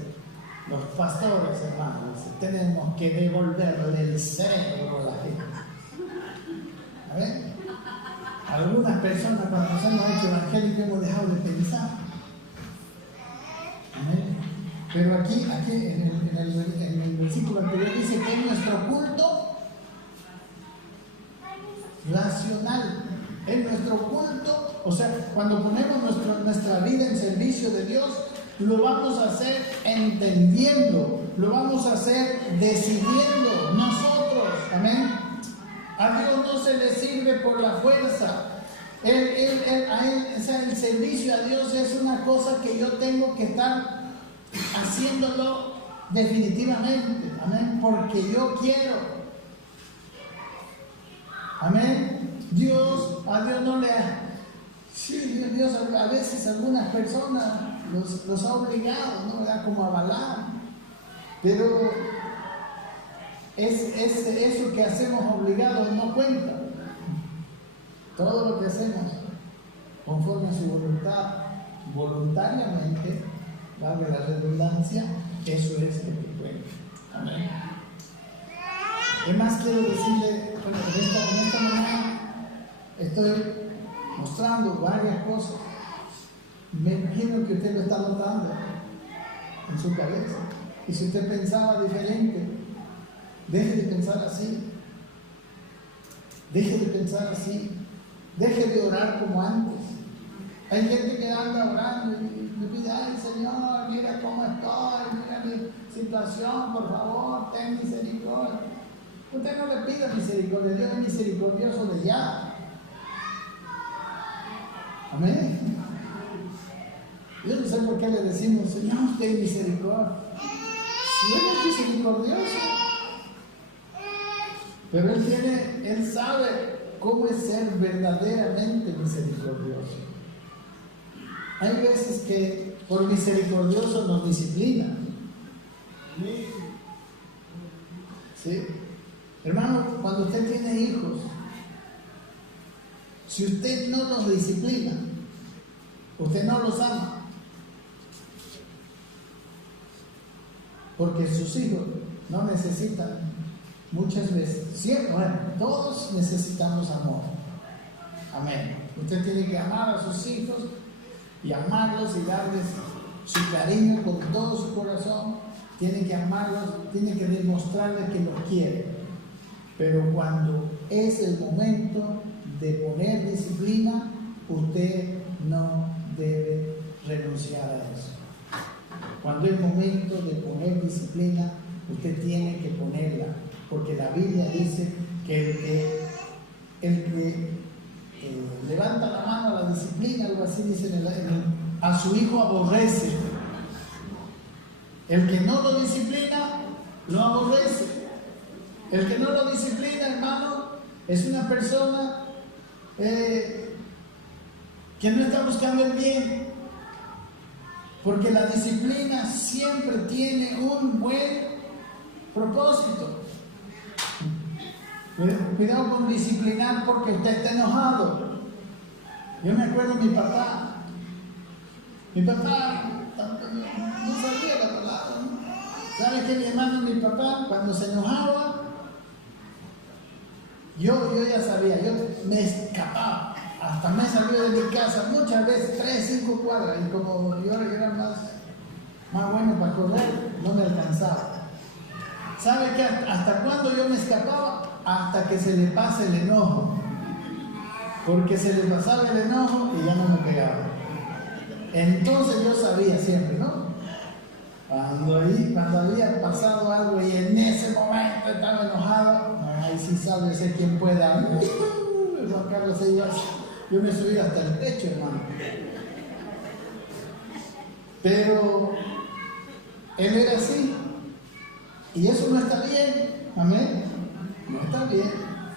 los pastores, hermanos, tenemos que devolverle el cerebro a la gente. A ver, algunas personas cuando nos hemos hecho evangélicos hemos dejado de pensar. Amén. Pero aquí en el versículo anterior dice que es nuestro culto racional. Es nuestro culto, o sea, cuando ponemos nuestra vida en servicio de Dios, lo vamos a hacer entendiendo, lo vamos a hacer decidiendo nosotros. Amén. A Dios no se le sirve por la fuerza. El servicio a Dios es una cosa que yo tengo que estar haciéndolo definitivamente. Amén. Porque yo quiero. Amén. A Dios no le ha. Sí, Dios a veces algunas personas los ha obligado, ¿no? ¿Verdad? Como a Balaam. Pero eso que hacemos obligados no cuenta. Todo lo que hacemos conforme a su voluntad, voluntariamente, valga la redundancia, eso es lo que cuenta. Amén. ¿Qué más quiero decirle? Bueno, en esta mañana estoy mostrando varias cosas. Me imagino que usted lo está notando en su cabeza. Y si usted pensaba diferente, deje de pensar así. Deje de pensar así. Deje de orar como antes. Hay gente que anda orando y me pide, ay Señor, mira cómo estoy, mira mi situación, por favor, ten misericordia. Usted no le pida misericordia, Dios es misericordioso de ya. Amén. Yo no sé por qué le decimos, Señor, ten misericordia. Si Él es misericordioso. Pero Él sabe cómo es ser verdaderamente misericordioso. Hay veces que por misericordioso nos disciplina. ¿Sí? Hermano, cuando usted tiene hijos, si usted no los disciplina, usted no los ama. Porque sus hijos no necesitan muchas veces, siempre, bueno, todos necesitamos amor. Amén. Usted tiene que amar a sus hijos y amarlos y darles su cariño con todo su corazón. Tiene que amarlos, tiene que demostrarles que los quiere. Pero cuando es el momento de poner disciplina, usted no debe renunciar a eso. Cuando es momento de poner disciplina, usted tiene que ponerla, porque la Biblia dice que el que levanta la mano a la disciplina, algo así dice, a su hijo aborrece. El que no lo disciplina, lo aborrece. El que no lo disciplina, hermano, es una persona que no está buscando el bien. Porque la disciplina siempre tiene un buen propósito. Cuidado con disciplinar porque usted está enojado. Yo me acuerdo de mi papá. Mi papá no sabía la palabra, ¿no? ¿Sabe qué, mi hermano? Mi papá, cuando se enojaba, yo ya sabía, yo me escapaba. Hasta me salió de mi casa muchas veces, 3, 5 cuadras, y como yo era más bueno para correr, no me alcanzaba. ¿Sabe qué? ¿Hasta cuándo yo me escapaba? Hasta que se le pase el enojo. Porque se le pasaba el enojo y ya no me pegaba. Entonces yo sabía siempre, ¿no? Cuando había pasado algo y en ese momento estaba enojado, ahí sí sabe ser quien pueda. Juan Carlos se iba, yo me subí hasta el techo, hermano. Pero él era así. Y eso no está bien. Amén. No está bien.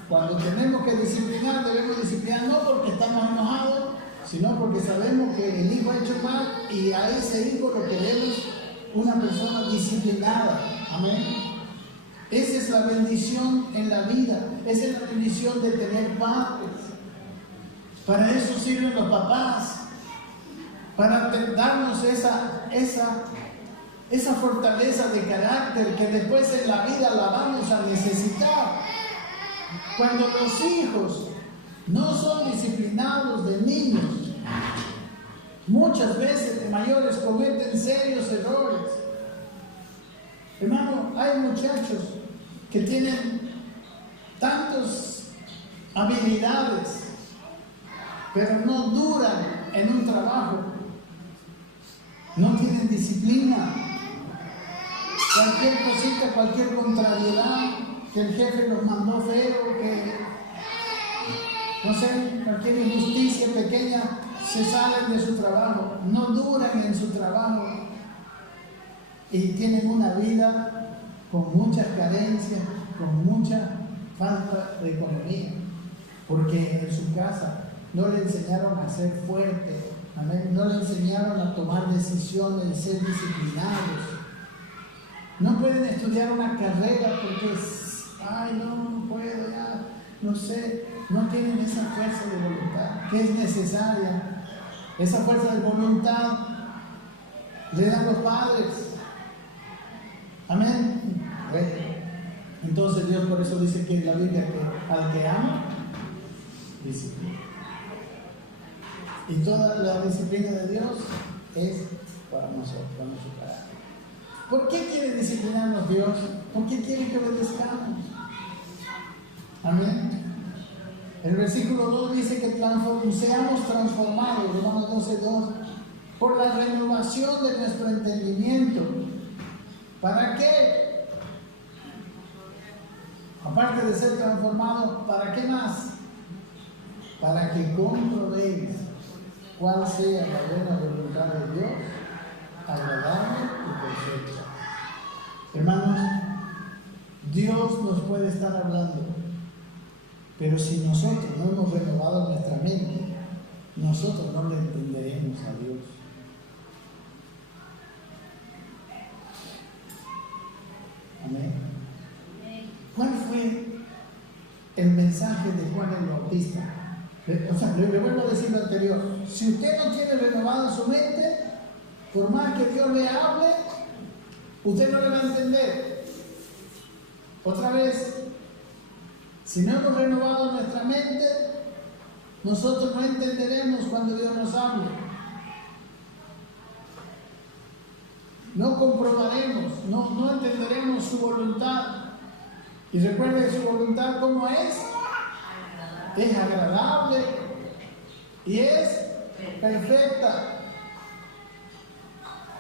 Cuando tenemos que disciplinar, debemos disciplinar no porque estamos enojados, sino porque sabemos que el hijo ha hecho mal y a ese hijo lo queremos una persona disciplinada. Amén. Esa es la bendición en la vida. Esa es la bendición de tener padres. Para eso sirven los papás. Para darnos esa fortaleza de carácter que después en la vida la vamos a necesitar. Cuando los hijos no son disciplinados de niños, muchas veces de mayores cometen serios errores. Hermano, hay muchachos que tienen tantas habilidades, pero no duran en un trabajo, no tienen disciplina. Cualquier cosita, cualquier contrariedad, que el jefe los mandó feo, que no sé, cualquier injusticia pequeña, se salen de su trabajo, no duran en su trabajo y tienen una vida con muchas carencias, con mucha falta de economía, porque en su casa no le enseñaron a ser fuerte, amén, no le enseñaron a tomar decisiones, ser disciplinados. No pueden estudiar una carrera porque no puedo, ya, no sé, no tienen esa fuerza de voluntad que es necesaria. Esa fuerza de voluntad le dan los padres. Amén. Entonces Dios por eso dice que en la Biblia que al que ama, disciplina. Y toda la disciplina de Dios es para nosotros, para nuestro carácter. ¿Por qué quiere disciplinarnos Dios? ¿Por qué quiere que obedezcamos? Amén. El versículo 2 dice que seamos transformados, Romanos 12:2, por la renovación de nuestro entendimiento. ¿Para qué? Aparte de ser transformados, ¿para qué más? Para que comprobéis cuál sea la buena voluntad de Dios, agradable y perfecta. Hermanos, Dios nos puede estar hablando, pero si nosotros no hemos renovado nuestra mente, nosotros no le entenderemos a Dios. Amén. ¿Cuál fue el mensaje de Juan el Bautista? O sea, le vuelvo a decir lo anterior. Si usted no tiene renovada su mente, por más que Dios le hable, usted no le va a entender. Otra vez, si no hemos renovado nuestra mente, nosotros no entenderemos cuando Dios nos hable. No comprobaremos, no entenderemos su voluntad. Y recuerde su voluntad, ¿cómo es? Es agradable y es perfecta.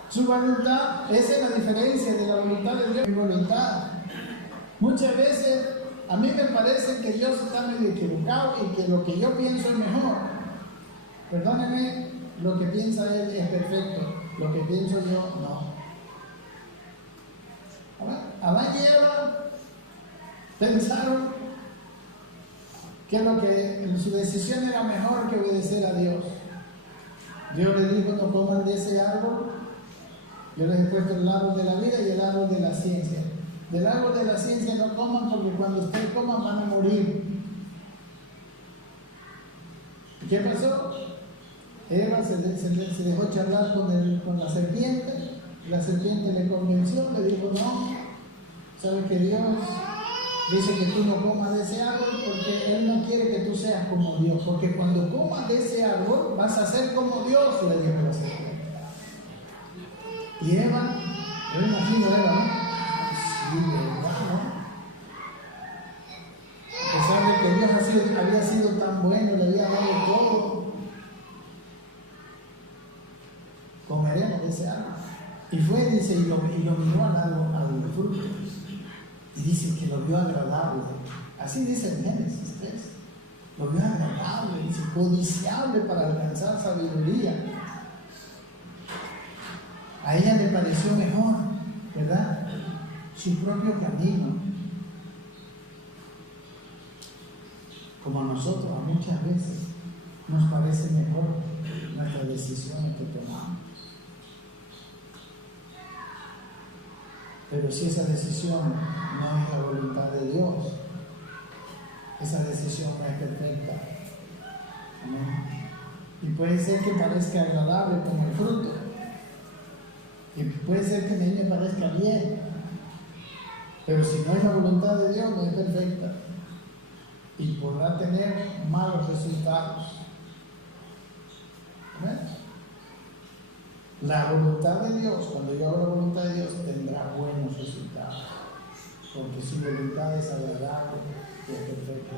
Su voluntad, esa es la diferencia de la voluntad de Dios y voluntad. Muchas veces a mí me parece que Dios está medio equivocado y que lo que yo pienso es mejor. Perdónenme, lo que piensa Él es perfecto, lo que pienso yo no. Adán y Eva pensaron que su decisión era mejor que obedecer a Dios. Dios les dijo: no coman de ese árbol. Yo les he puesto el árbol de la vida y el árbol de la ciencia. Del árbol de la ciencia no coman, porque cuando ustedes coman van a morir. ¿Y qué pasó? Eva se dejó charlar con la serpiente. La serpiente le convenció, le dijo: no, sabes que Dios dice que tú no comas de ese árbol porque Él no quiere que tú seas como Dios, porque cuando comas de ese árbol vas a ser como Dios, le dijo la serpiente. Y Eva, yo me imagino Eva, ¿no? Sí, ¿verdad, no? A pesar de que Dios había sido tan bueno, le había dado todo, comeremos de ese árbol. Y fue, dice, y lo miró al fruto. Y dice que lo vio agradable. Así dice en Génesis 3. Lo vio agradable, dice, codiciable para alcanzar sabiduría. A ella le pareció mejor, ¿verdad? Su propio camino. Como a nosotros, a muchas veces, nos parece mejor nuestras decisiones que tomamos. Pero si esa decisión no es la voluntad de Dios, esa decisión no es perfecta. ¿Amén? Y puede ser que parezca agradable como el fruto. Y puede ser que a mí me parezca bien. Pero si no es la voluntad de Dios, no es perfecta. Y podrá tener malos resultados. ¿Amén? La voluntad de Dios, cuando yo hago la voluntad de Dios, tendrá buenos resultados, porque su voluntad es agradable y es perfecta.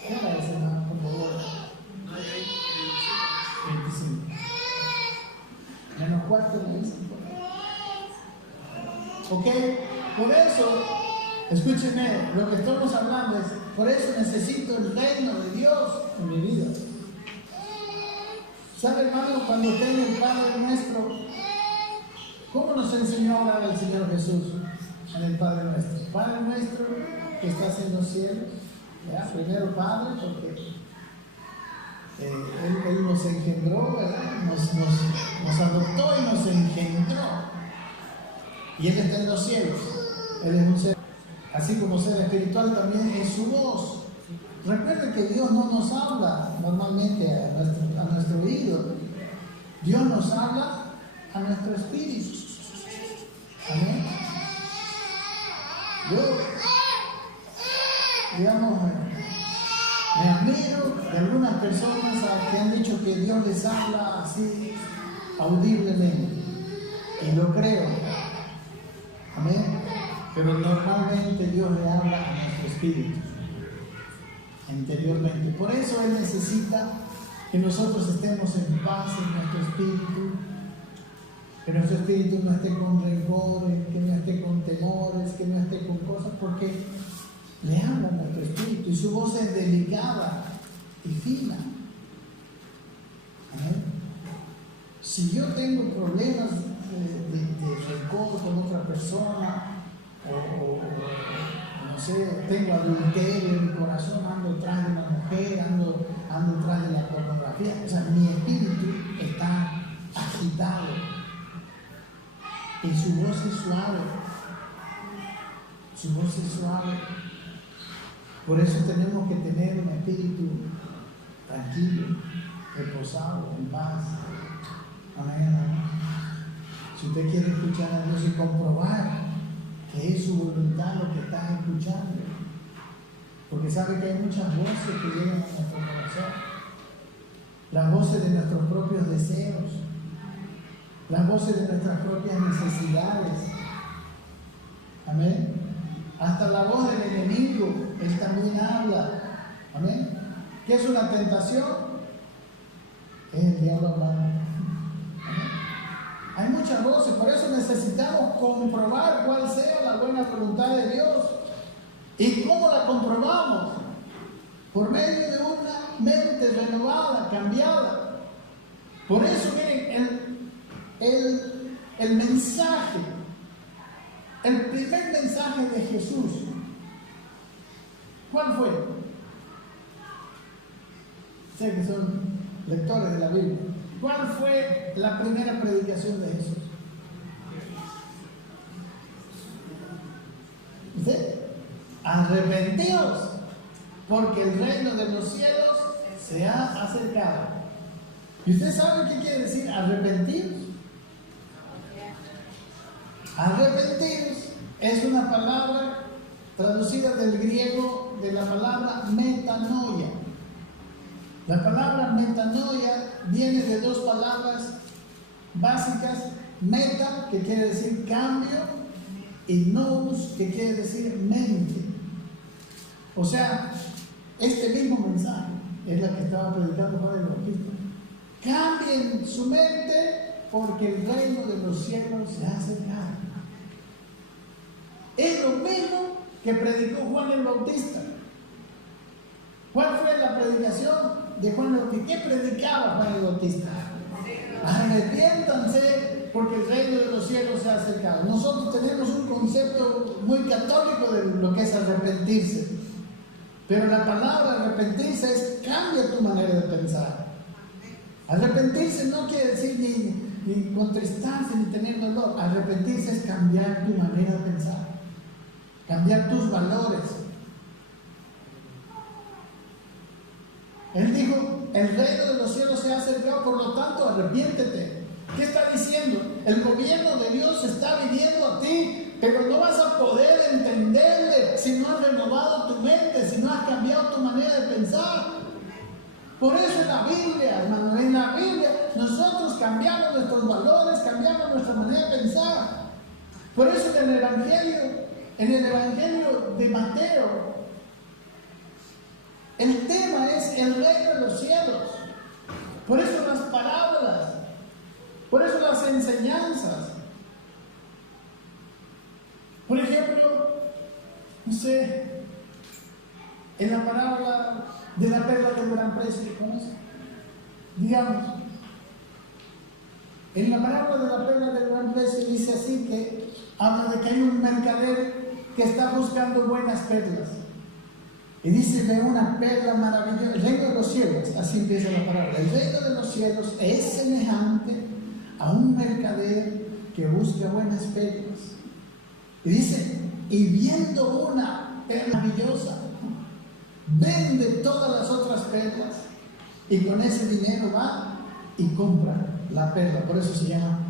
¿Qué era ese, hermano? Por favor. 25. Menos 4 me dicen. Ok, por eso, escúchenme, lo que estamos hablando es, por eso necesito el reino de Dios en mi vida. ¿Sabe, hermano, cuando tenga el Padre Nuestro, cómo nos enseñó a orar el Señor Jesús en el Padre Nuestro? Padre Nuestro que estás en los cielos, ¿ya? Primero Padre, porque Él nos engendró, ¿verdad? Nos adoptó y nos engendró. Y Él está en los cielos. Él es un ser, así como ser espiritual, también es su voz. Recuerden que Dios no nos habla normalmente a nuestro oído. Dios nos habla a nuestro espíritu. Amén. Yo, digamos, me admiro de algunas personas que han dicho que Dios les habla así audiblemente. Y lo creo. Amén. Pero normalmente Dios le habla a nuestro espíritu. interiormente. Por eso Él necesita que nosotros estemos en paz en nuestro espíritu, que nuestro espíritu no esté con rencores, que no esté con temores, que no esté con cosas, porque le habla a nuestro espíritu y su voz es delicada y fina. Amén. Si yo tengo problemas de rencor con otra persona, o no sé, tengo adulterio en mi corazón, ando tras de una mujer, ando tras de la pornografía, o sea, mi espíritu está agitado y su voz es suave. Su voz es suave. Por eso tenemos que tener un espíritu tranquilo, reposado, en paz. Amén. Si usted quiere escuchar a Dios y comprobar que es su voluntad lo que está escuchando, porque sabe que hay muchas voces que llegan a nuestro corazón, las voces de nuestros propios deseos, las voces de nuestras propias necesidades. Amén. Hasta la voz del enemigo, él también habla. Amén. ¿Qué es una tentación? Es el diablo hablando. Amén. Hay muchas voces, por eso necesitamos comprobar cuál sea la buena voluntad de Dios. ¿Y cómo la comprobamos? Por medio de una mente renovada, cambiada. Por eso, miren, el mensaje, el primer mensaje de Jesús, ¿cuál fue? Sé que son lectores de la Biblia. ¿Cuál fue la primera predicación de Jesús? ¿Sí? Arrepentíos, porque el reino de los cielos se ha acercado. ¿Y usted sabe qué quiere decir arrepentidos? Arrepentidos es una palabra traducida del griego de la palabra metanoia. La palabra metanoia viene de dos palabras básicas: meta, que quiere decir cambio, y nous, que quiere decir mente. O sea, este mismo mensaje es la que estaba predicando Juan el Bautista. Cambien su mente porque el reino de los cielos se ha acercado. Es lo mismo que predicó Juan el Bautista. ¿Cuál fue la predicación de Juan el Bautista? ¿Qué predicaba Juan el Bautista? Arrepiéntanse porque el reino de los cielos se ha acercado. Nosotros tenemos un concepto muy católico de lo que es arrepentirse, pero la palabra arrepentirse es cambia tu manera de pensar. Arrepentirse no quiere decir ni contristarse ni tener dolor. Arrepentirse es cambiar tu manera de pensar, cambiar tus valores. Él dijo, el reino de los cielos se ha acercado, por lo tanto arrepiéntete. ¿Qué está diciendo? El gobierno de Dios está viniendo a ti, pero no vas a poder entenderle si no has renovado tu mente, si no has cambiado tu manera de pensar. Por eso en la Biblia, hermano, en la Biblia nosotros cambiamos nuestros valores, cambiamos nuestra manera de pensar. Por eso en el Evangelio de Mateo, el tema es el reino de los cielos. Por eso las parábolas, por eso las enseñanzas. Por ejemplo, no sé, en la parábola de la perla del gran precio, ¿conocen? Digamos, en la parábola de la perla del gran precio dice así, que habla de que hay un mercader que está buscando buenas perlas. Y dice, ve una perla maravillosa. El reino de los cielos, así empieza la parábola. El reino de los cielos es semejante a un mercader que busca buenas perlas. Y dice, y viendo una perla maravillosa, vende todas las otras perlas y con ese dinero va y compra la perla. Por eso se llama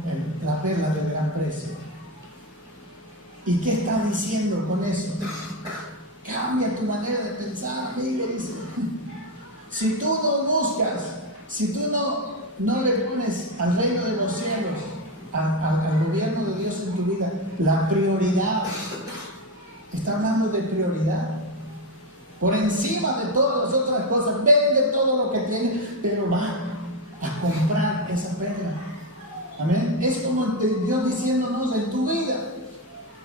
la perla del gran precio. ¿Y qué está diciendo con eso? Cambia tu manera de pensar, amigo, dice. Si tú no buscas, si tú no le pones al reino de los cielos, al gobierno de Dios en tu vida, la prioridad, está hablando de prioridad. por encima de todas las otras cosas. Vende todo lo que tienes, pero va a comprar esa perla. Amén. Es como Dios diciéndonos en tu vida.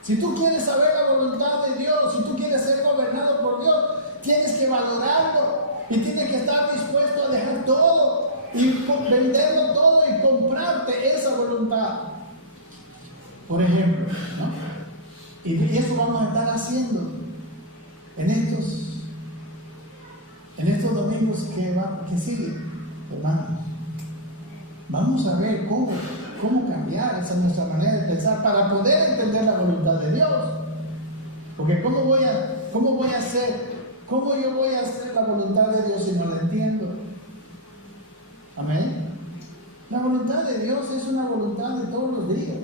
Si tú quieres saber la voluntad de Dios, si tú quieres ser gobernado por Dios, tienes que valorarlo y tienes que estar dispuesto a dejar todo y venderlo todo y comprarte esa voluntad. Por ejemplo, ¿no? Y eso vamos a estar haciendo en estos domingos que siguen, hermanos. Vamos a ver cómo cambiar esa nuestra manera de pensar para poder entender la voluntad de Dios. Porque ¿cómo yo voy a hacer la voluntad de Dios si no la entiendo? Amén. La voluntad de Dios es una voluntad de todos los días.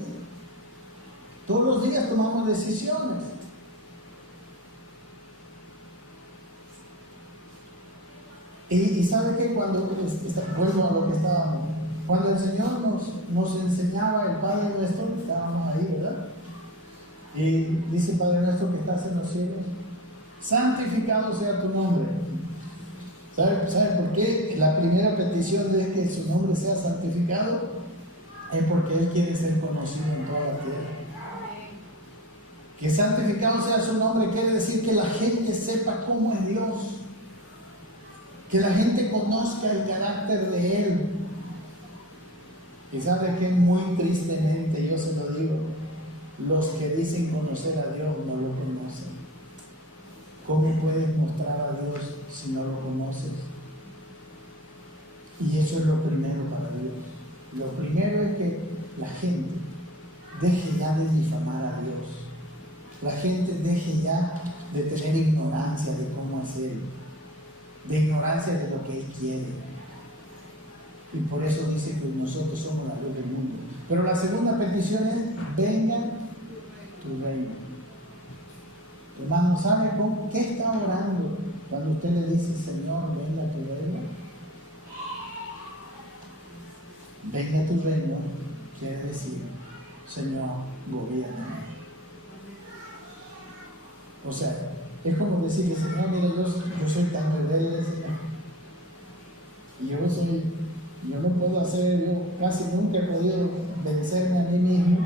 Todos los días tomamos decisiones. Y ¿sabe qué? Vuelvo a lo que estábamos. Cuando el Señor nos enseñaba el Padre Nuestro, estábamos ahí, ¿verdad? Y dice: Padre Nuestro que estás en los cielos, santificado sea tu nombre. ¿Sabe por qué? La primera petición de que su nombre sea santificado es porque Él quiere ser conocido en toda la tierra. Que santificado sea su nombre quiere decir que la gente sepa cómo es Dios, que la gente conozca el carácter de Él. Y sabe que muy tristemente, yo se lo digo, los que dicen conocer a Dios no lo conocen. ¿Cómo puedes mostrar a Dios si no lo conoces? Y eso es lo primero para Dios. Lo primero es que la gente deje ya de difamar a Dios. La gente deje ya de tener ignorancia de cómo es Él, de ignorancia de lo que Él quiere. Y por eso dice que nosotros somos la luz del mundo. Pero la segunda petición es: venga tu reino. Hermano, ¿sabe qué está orando cuando usted le dice: Señor, venga tu reino? Venga tu reino quiere decir: Señor, gobierna. O sea, es como decirle: Señor, mira, yo soy tan rebelde, Señor. Y yo no puedo hacer, yo casi nunca he podido vencerme a mí mismo.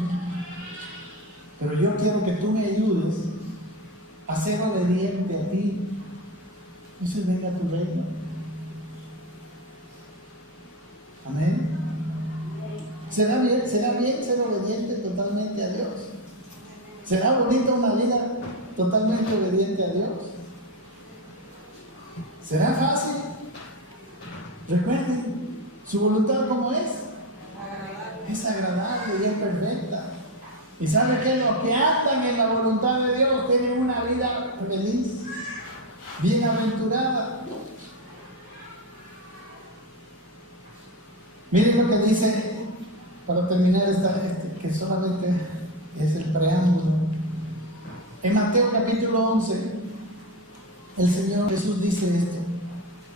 Pero yo quiero que tú me ayudes a ser obediente a ti. Eso es: venga tu reino. Amén. ¿Será bien ser obediente totalmente a Dios? ¿Será bonita una vida totalmente obediente a Dios? ¿Será fácil? Recuerden, su voluntad ¿cómo es? Es agradable y es perfecta. ¿Y sabe que los que andan en la voluntad de Dios tienen una vida feliz, bienaventurada? Miren lo que dice, para terminar que solamente es el preámbulo. En Mateo capítulo 11, el Señor Jesús dice esto: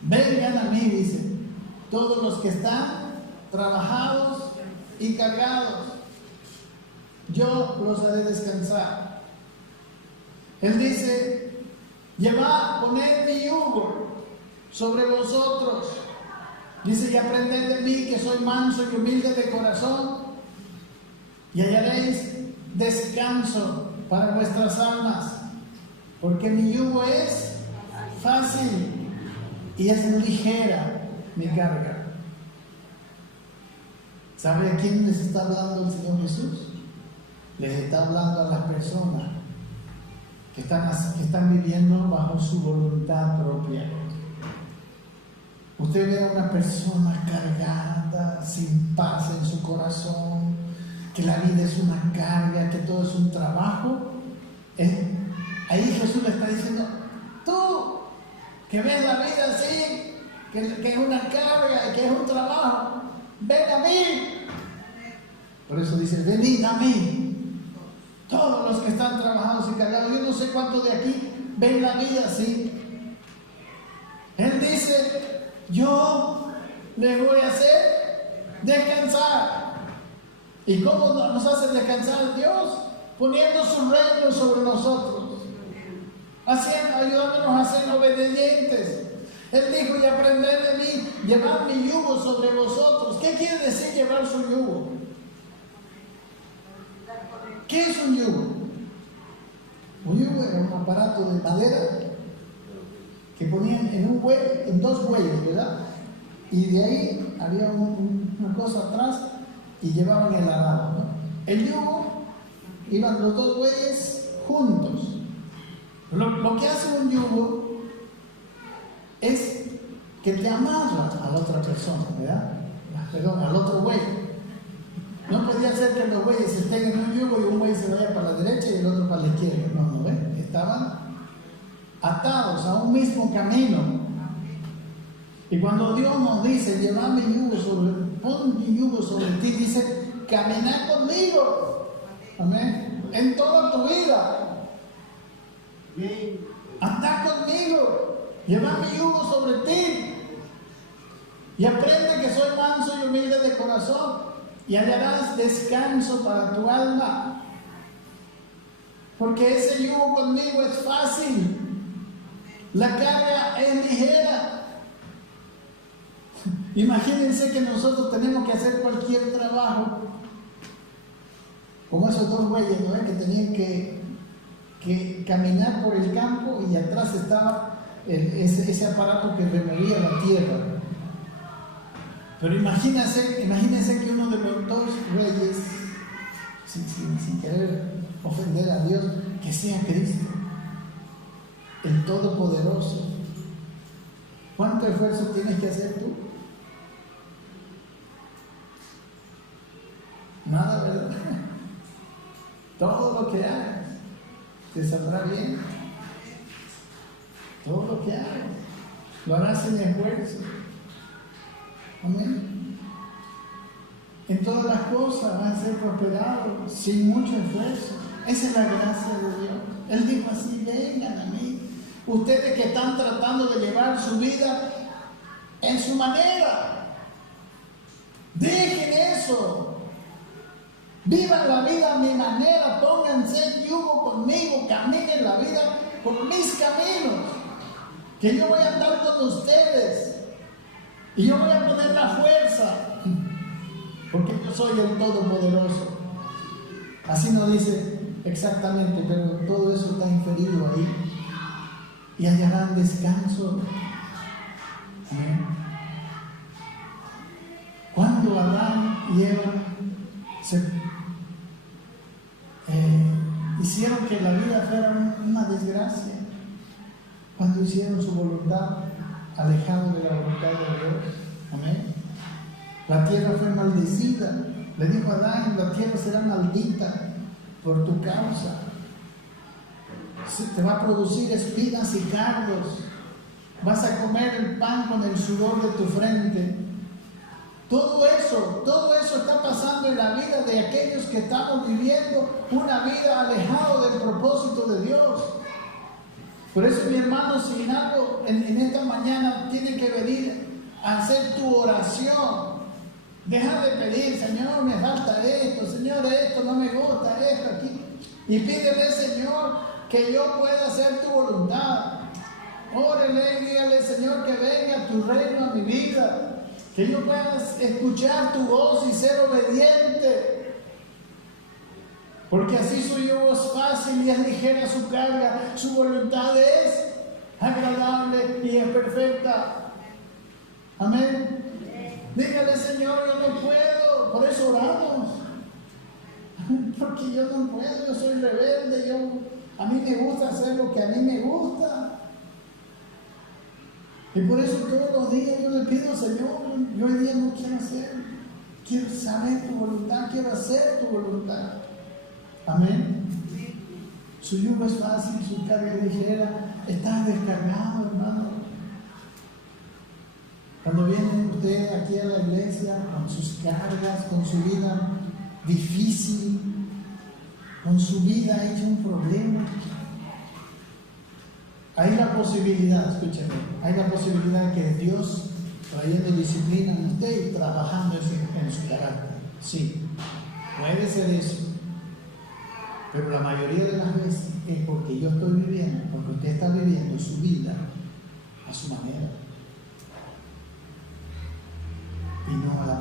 vengan a mí, dice, todos los que están trabajados y cargados, yo los haré descansar. Él dice: poned mi yugo sobre vosotros. Dice: y aprended de mí, que soy manso y humilde de corazón, y hallaréis descanso para vuestras almas, porque mi yugo es fácil y es ligera mi carga. ¿Sabe a quién les está hablando el Señor Jesús? Les está hablando a las personas que están viviendo bajo su voluntad propia. Usted ve a una persona cargada, sin paz en su corazón, que la vida es una carga, que todo es un trabajo. Ahí Jesús le está diciendo: tú que ves la vida así, que es una carga y que es un trabajo, ven a mí. Por eso dice: venid a mí, todos los que están trabajados y cargados. Yo no sé cuántos de aquí ven la vida así. Él dice: yo les voy a hacer descansar. ¿Y cómo nos hace descansar Dios? Poniendo su reino sobre nosotros, ayudándonos a ser obedientes Él dijo, y aprended de mí, llevad mi yugo sobre vosotros. ¿Qué quiere decir llevar su yugo? ¿Qué es un yugo? Un yugo era un aparato de madera que ponían en un buey, en dos bueyes, ¿verdad? Y de ahí había una cosa atrás y llevaban el arado, ¿no? El yugo, iban los dos bueyes juntos. Lo que hace un yugo es que te amarra a la otra persona, ¿verdad? Perdón, al otro buey. No podía ser que los bueyes estén en un yugo y un buey se vaya para la derecha y el otro para la izquierda. No, ¿ves? Estaban atados a un mismo camino. Y cuando Dios nos dice, lleva mi yugo pon mi yugo sobre ti, dice, camina conmigo. Amén. En toda tu vida. Anda conmigo. Lleva mi yugo sobre ti. Y aprende que soy manso y humilde de corazón. Y hallarás descanso para tu alma. Porque ese yugo conmigo es fácil. La carga es ligera. Imagínense que nosotros tenemos que hacer cualquier trabajo, como esos dos güeyes, ¿no? Que tenían que caminar por el campo y atrás estaba ese aparato que removía la tierra. Pero imagínense que uno de los dos güeyes, sin querer ofender a Dios, que sea Cristo, el Todopoderoso. ¿Cuánto esfuerzo tienes que hacer tú? Nada, ¿verdad? Todo lo que hagas te saldrá bien. Todo lo que hagas lo harás sin esfuerzo. Amén. En todas las cosas vas a ser prosperado sin mucho esfuerzo. Esa es la gracia de Dios. Él dijo así: vengan a mí. Ustedes que están tratando de llevar su vida en su manera, dejen eso. Vivan la vida a mi manera, pónganse en yugo conmigo, caminen la vida por mis caminos, que yo voy a andar con ustedes y yo voy a poner la fuerza, porque yo soy el Todopoderoso. Así no dice exactamente, pero todo eso está inferido ahí. Y hallarán descanso. ¿Sí? Cuando Adán y Eva hicieron que la vida fuera una desgracia, cuando hicieron su voluntad alejado de la voluntad de Dios. Amén. La tierra fue maldecida. Le dijo a Adán: la tierra será maldita por tu causa. Te va a producir espinas y cardos. Vas a comer el pan con el sudor de tu frente. Todo eso está pasando en la vida de aquellos que estamos viviendo una vida alejado del propósito de Dios. Por eso, mi hermano, si algo en esta mañana tiene que venir a hacer tu oración, deja de pedir: Señor, me falta esto, Señor, esto no me gusta, esto aquí, y pídele: Señor, que yo pueda hacer tu voluntad. Órale, dígale: Señor, que venga tu reino a mi vida, que yo pueda escuchar tu voz y ser obediente, porque así su yugo es fácil y es ligera su carga. Su voluntad es agradable y es perfecta. Amén. Dígale: Señor, yo no puedo. Por eso oramos, porque yo no puedo, yo soy rebelde, a mí me gusta hacer lo que a mí me gusta. Y por eso todos los días yo le pido: Señor, yo hoy día no quiero quiero saber tu voluntad, quiero hacer tu voluntad. Amén. Su yugo es fácil, su carga es ligera. Estás descargado, hermano. Cuando viene usted aquí a la iglesia con sus cargas, con su vida difícil, con su vida hecha un problema, hay la posibilidad, escúchame, hay la posibilidad que Dios, trayendo disciplina en usted y trabajando en su carácter. Sí, puede ser eso. Pero la mayoría de las veces es porque yo estoy viviendo, porque usted está viviendo su vida a su manera.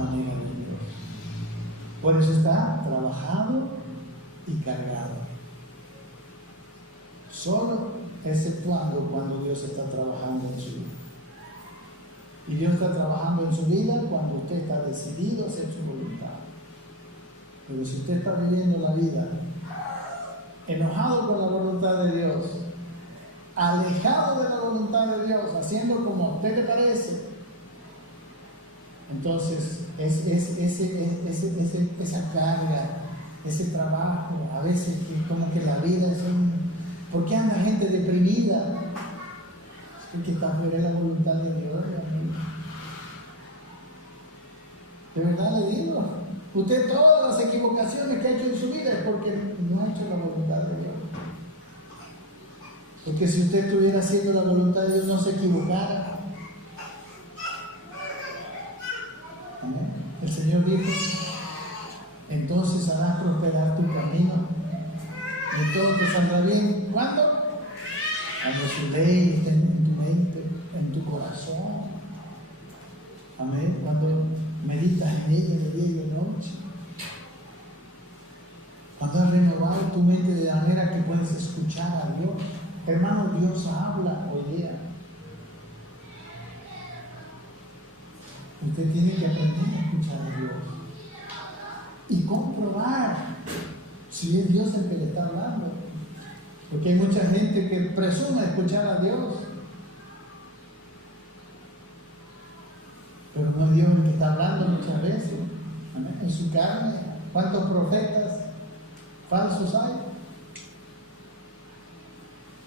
manera de Dios. Por eso está trabajado y cargado. Solo exceptuando cuando Dios está trabajando en su vida. Y Dios está trabajando en su vida cuando usted está decidido a hacer su voluntad. Pero si usted está viviendo la vida enojado con la voluntad de Dios, alejado de la voluntad de Dios, haciendo como a usted le parece, entonces esa carga, ese trabajo, a veces que como que la vida es un... ¿Por qué anda gente deprimida? Porque está fuera de la voluntad de Dios. De verdad le digo, usted todas las equivocaciones que ha hecho en su vida es porque no ha hecho la voluntad de Dios. Porque si usted estuviera haciendo la voluntad de Dios, no se equivocara. ¿Amén? El Señor dijo, entonces harás prosperar tu camino y todo te saldrá bien. ¿Cuándo? Cuando su ley esté en tu mente, en tu corazón. Amén. Cuando meditas en ella de día y de noche. Cuando has renovado tu mente de manera que puedes escuchar a Dios. Hermano, Dios habla hoy día. Usted tiene que aprender a escuchar a Dios y comprobar si es Dios el que le está hablando. Porque hay mucha gente que presume escuchar a Dios, pero no es Dios el que está hablando muchas veces. ¿Amén? En su carne, ¿cuántos profetas falsos hay?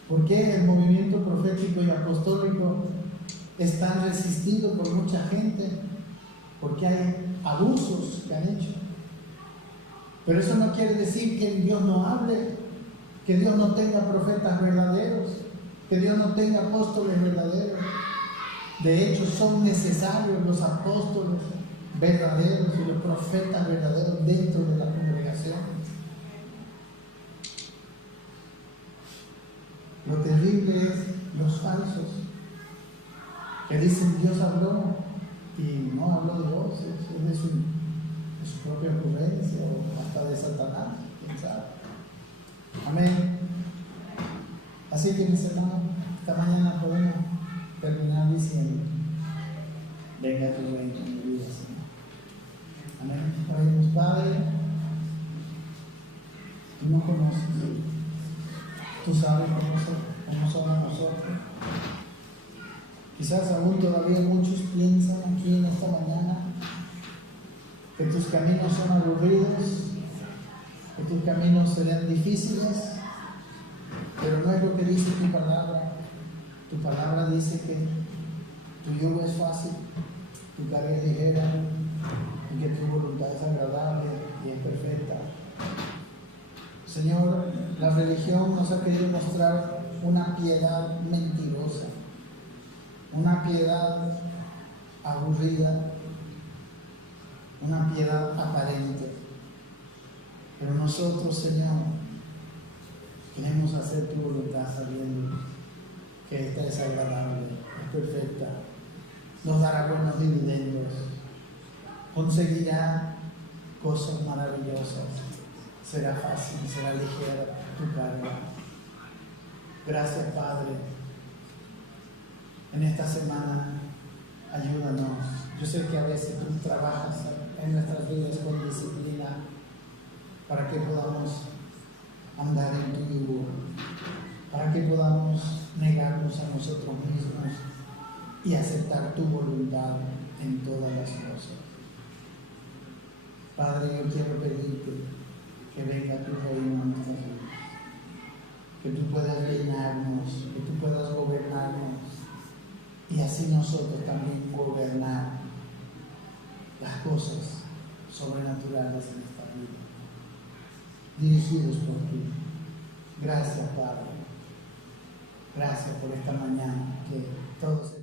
¿Por qué el movimiento profético y apostólico es tan resistido por mucha gente? Porque hay abusos que han hecho. Pero eso no quiere decir que Dios no hable, que Dios no tenga profetas verdaderos, que Dios no tenga apóstoles verdaderos. De hecho, son necesarios los apóstoles verdaderos y los profetas verdaderos dentro de la congregación. Lo terrible es los falsos, que dicen Dios habló y no habló de vos, es de su propia ocurrencia o hasta de Satanás, quién sabe. Amén. Así que mis hermanos, esta mañana podemos terminar diciendo, venga tu reino en mi vida, Señor. Amén. Oremos, Padre, tú nos conoces. Tú sabes cómo somos nosotros. Quizás aún todavía muchos piensan aquí en esta mañana que tus caminos son aburridos, que tus caminos serán difíciles, pero no es lo que dice tu palabra. Tu palabra dice que tu yugo es fácil, tu carga es ligera y que tu voluntad es agradable y es perfecta. Señor, la religión nos ha querido mostrar una piedad mentirosa, una piedad aburrida, una piedad aparente. Pero nosotros, Señor, queremos hacer tu voluntad sabiendo que esta es agradable, es perfecta, nos dará buenos dividendos, conseguirá cosas maravillosas. Será fácil, será ligera tu carga. Gracias, Padre. En esta semana, ayúdanos. Yo sé que a veces tú trabajas en nuestras vidas con disciplina para que podamos andar en tu yugo, para que podamos negarnos a nosotros mismos y aceptar tu voluntad en todas las cosas. Padre, yo quiero pedirte que venga tu reino en nuestras vidas, que tú puedas reinarnos, que tú puedas gobernarnos y así nosotros también gobernar las cosas sobrenaturales en esta vida, dirigidos por ti. Gracias, Padre. Gracias por esta mañana que todos